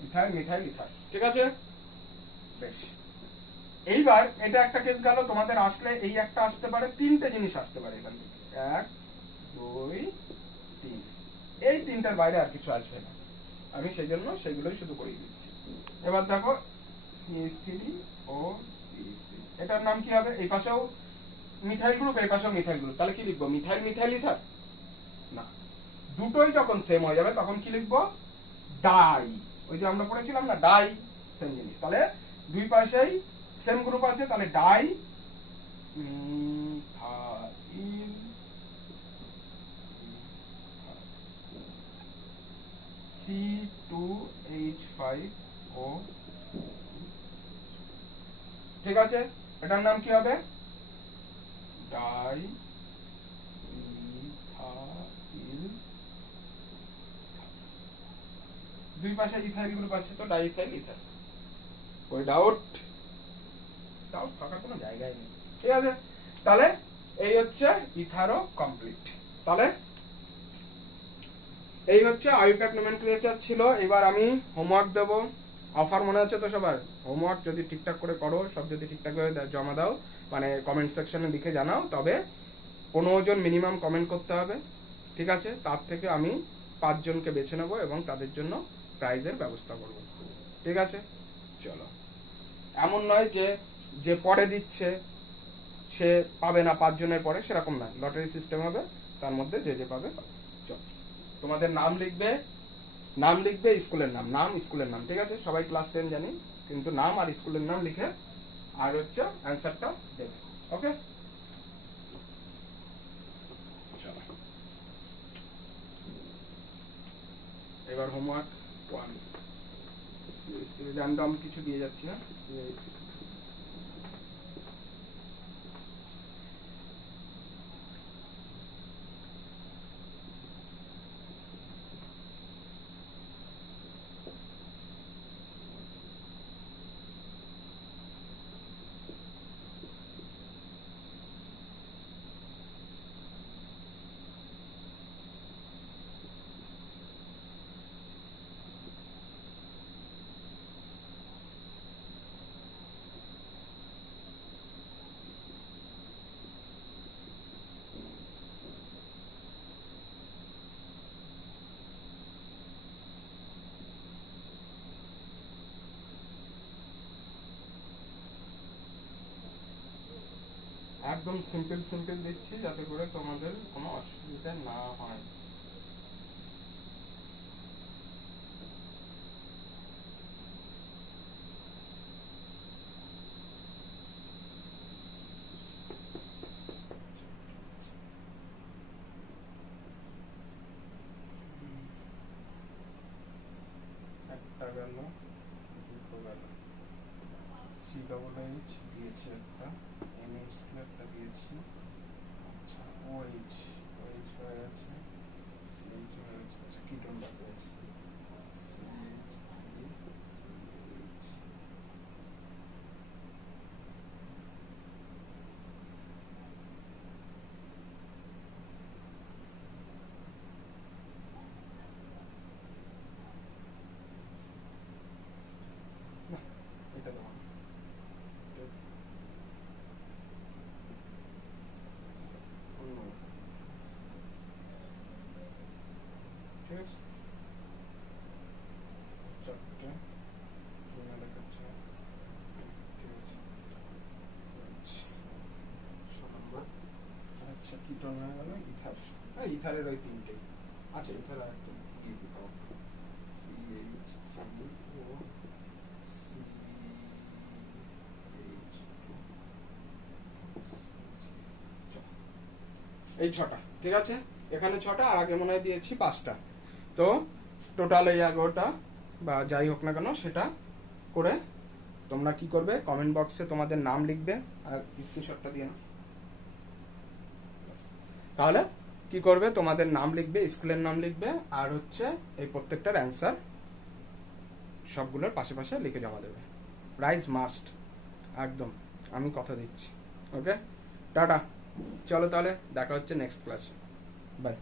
ethyl methyl ether, ঠিক আছে? বেশ, এইবার এটা একটা কেস গেল। তোমাদের আসলে এই একটা আসতে পারে, তিনটে জিনিস আসতে পারে এখান থেকে, 1 2 3, এই তিনটার বাইরে আর কিছু আসবে না। আমি সেই জন্য সেগুলোই শুধু করিয়ে দিচ্ছি। এবার দেখো CH3 ও CH3, এটার নাম কি হবে? এই পাশেও মিথাইল গ্রুপ, এই পাশেও মিথাইল গ্রুপ, তাহলে কি লিখবো? Methyl methyl ether? না, দুটোই যখন সেম হয়ে যাবে তখন কি লিখবো? ডাই। ওই যে আমরা পড়েছিলাম না, ডাই, সেম জিনিস। তাহলে দুই পাশেই সেম গ্রুপ আছে, তাহলে ডাই মিথাইল C2H5O, ঠিক আছে? এটার নাম কি হবে? Die ethyl. দুই পাশে ইথাইল গ্রুপ আছে, তো ডাই ইথাইল ইথার। ওই ডাউট থাকার কোনো জায়গায় নেই, ঠিক আছে? তাহলে এই হচ্ছে ইথারো কমপ্লিট। তাহলে এই হচ্ছে আইউপ্যাক নোমেনক্লেচার ছিল। এবার আমি হোমওয়ার্ক দেব। অফার মনে হচ্ছে তো সবার? হোমওয়ার্ক যদি ঠিকঠাক করে করো, সব যদি ঠিকঠাকভাবে জমা দাও, মানে কমেন্ট সেকশনে লিখে জানাও, তবে 15 জন মিনিমাম কমেন্ট করতে হবে, ঠিক আছে? তার থেকে আমি 5 জনকে বেছে নেব এবং তাদের জন্য প্রাইজের ব্যবস্থা করব, ঠিক আছে? চলো, এমন নয় যে যে পরে দিচ্ছে সে পাবে না 5 জনের পরে, সেরকম না, লটারি সিস্টেম হবে, তার মধ্যে যে যে পাবে পাবে। চলো, তোমাদের নাম লিখবে, স্কুলের নাম স্কুলের নাম, ঠিক আছে? সবাই ক্লাস 10 জানি, কিন্তু নাম আর স্কুলের নাম লিখে আর হচ্ছে অ্যান্সারটা দেবে, ওকে? চলো, এবার হোমওয়ার্ক 1, র্যান্ডম কিছু দিয়ে যাচ্ছি না। একদম সিম্পল দিচ্ছি যাতে করে তোমাদের কোনো অসুবিধা না হয়। একটা গেল, দুটো গেল, CH দিয়েছি একটা, NH2 একটা দিয়েছি, আচ্ছা OH হয়ে গেছে, CH হয়ে গেছে, আচ্ছা কিটোন বাকি আছে, এটা দাও। ঠিক আছে, চারটে দেখাচ্ছে, ঠিক আছে। আচ্ছা কিটোন হয়ে গেল, ইথার, হ্যাঁ ইথারের ওই তিনটেই আচ্ছা, ইথার আর একটা দিয়ে দিতে হবে, এই 6টা, ঠিক আছে? এখানে 6টা, আর আগে মনে হয় দিয়েছি 5টা, তো টোটাল এই 11টা বা যাই হোক না কেন সেটা করে তোমরা কি করবে, কমেন্ট বক্সে তোমাদের নাম লিখবে, আর স্ক্রিনশটটা দিয়ে নাও। তাহলে কি করবে, তোমাদের নাম লিখবে, স্কুলের নাম লিখবে, আর হচ্ছে এই প্রত্যেকটার অ্যান্সার সবগুলোর পাশে পাশে লিখে জমা দেবে। প্রাইজ মাস্ট, একদম, আমি কথা দিচ্ছি। ওকে, টাটা, চলো তাহলে দেখা হচ্ছে নেক্সট ক্লাসে, বাই।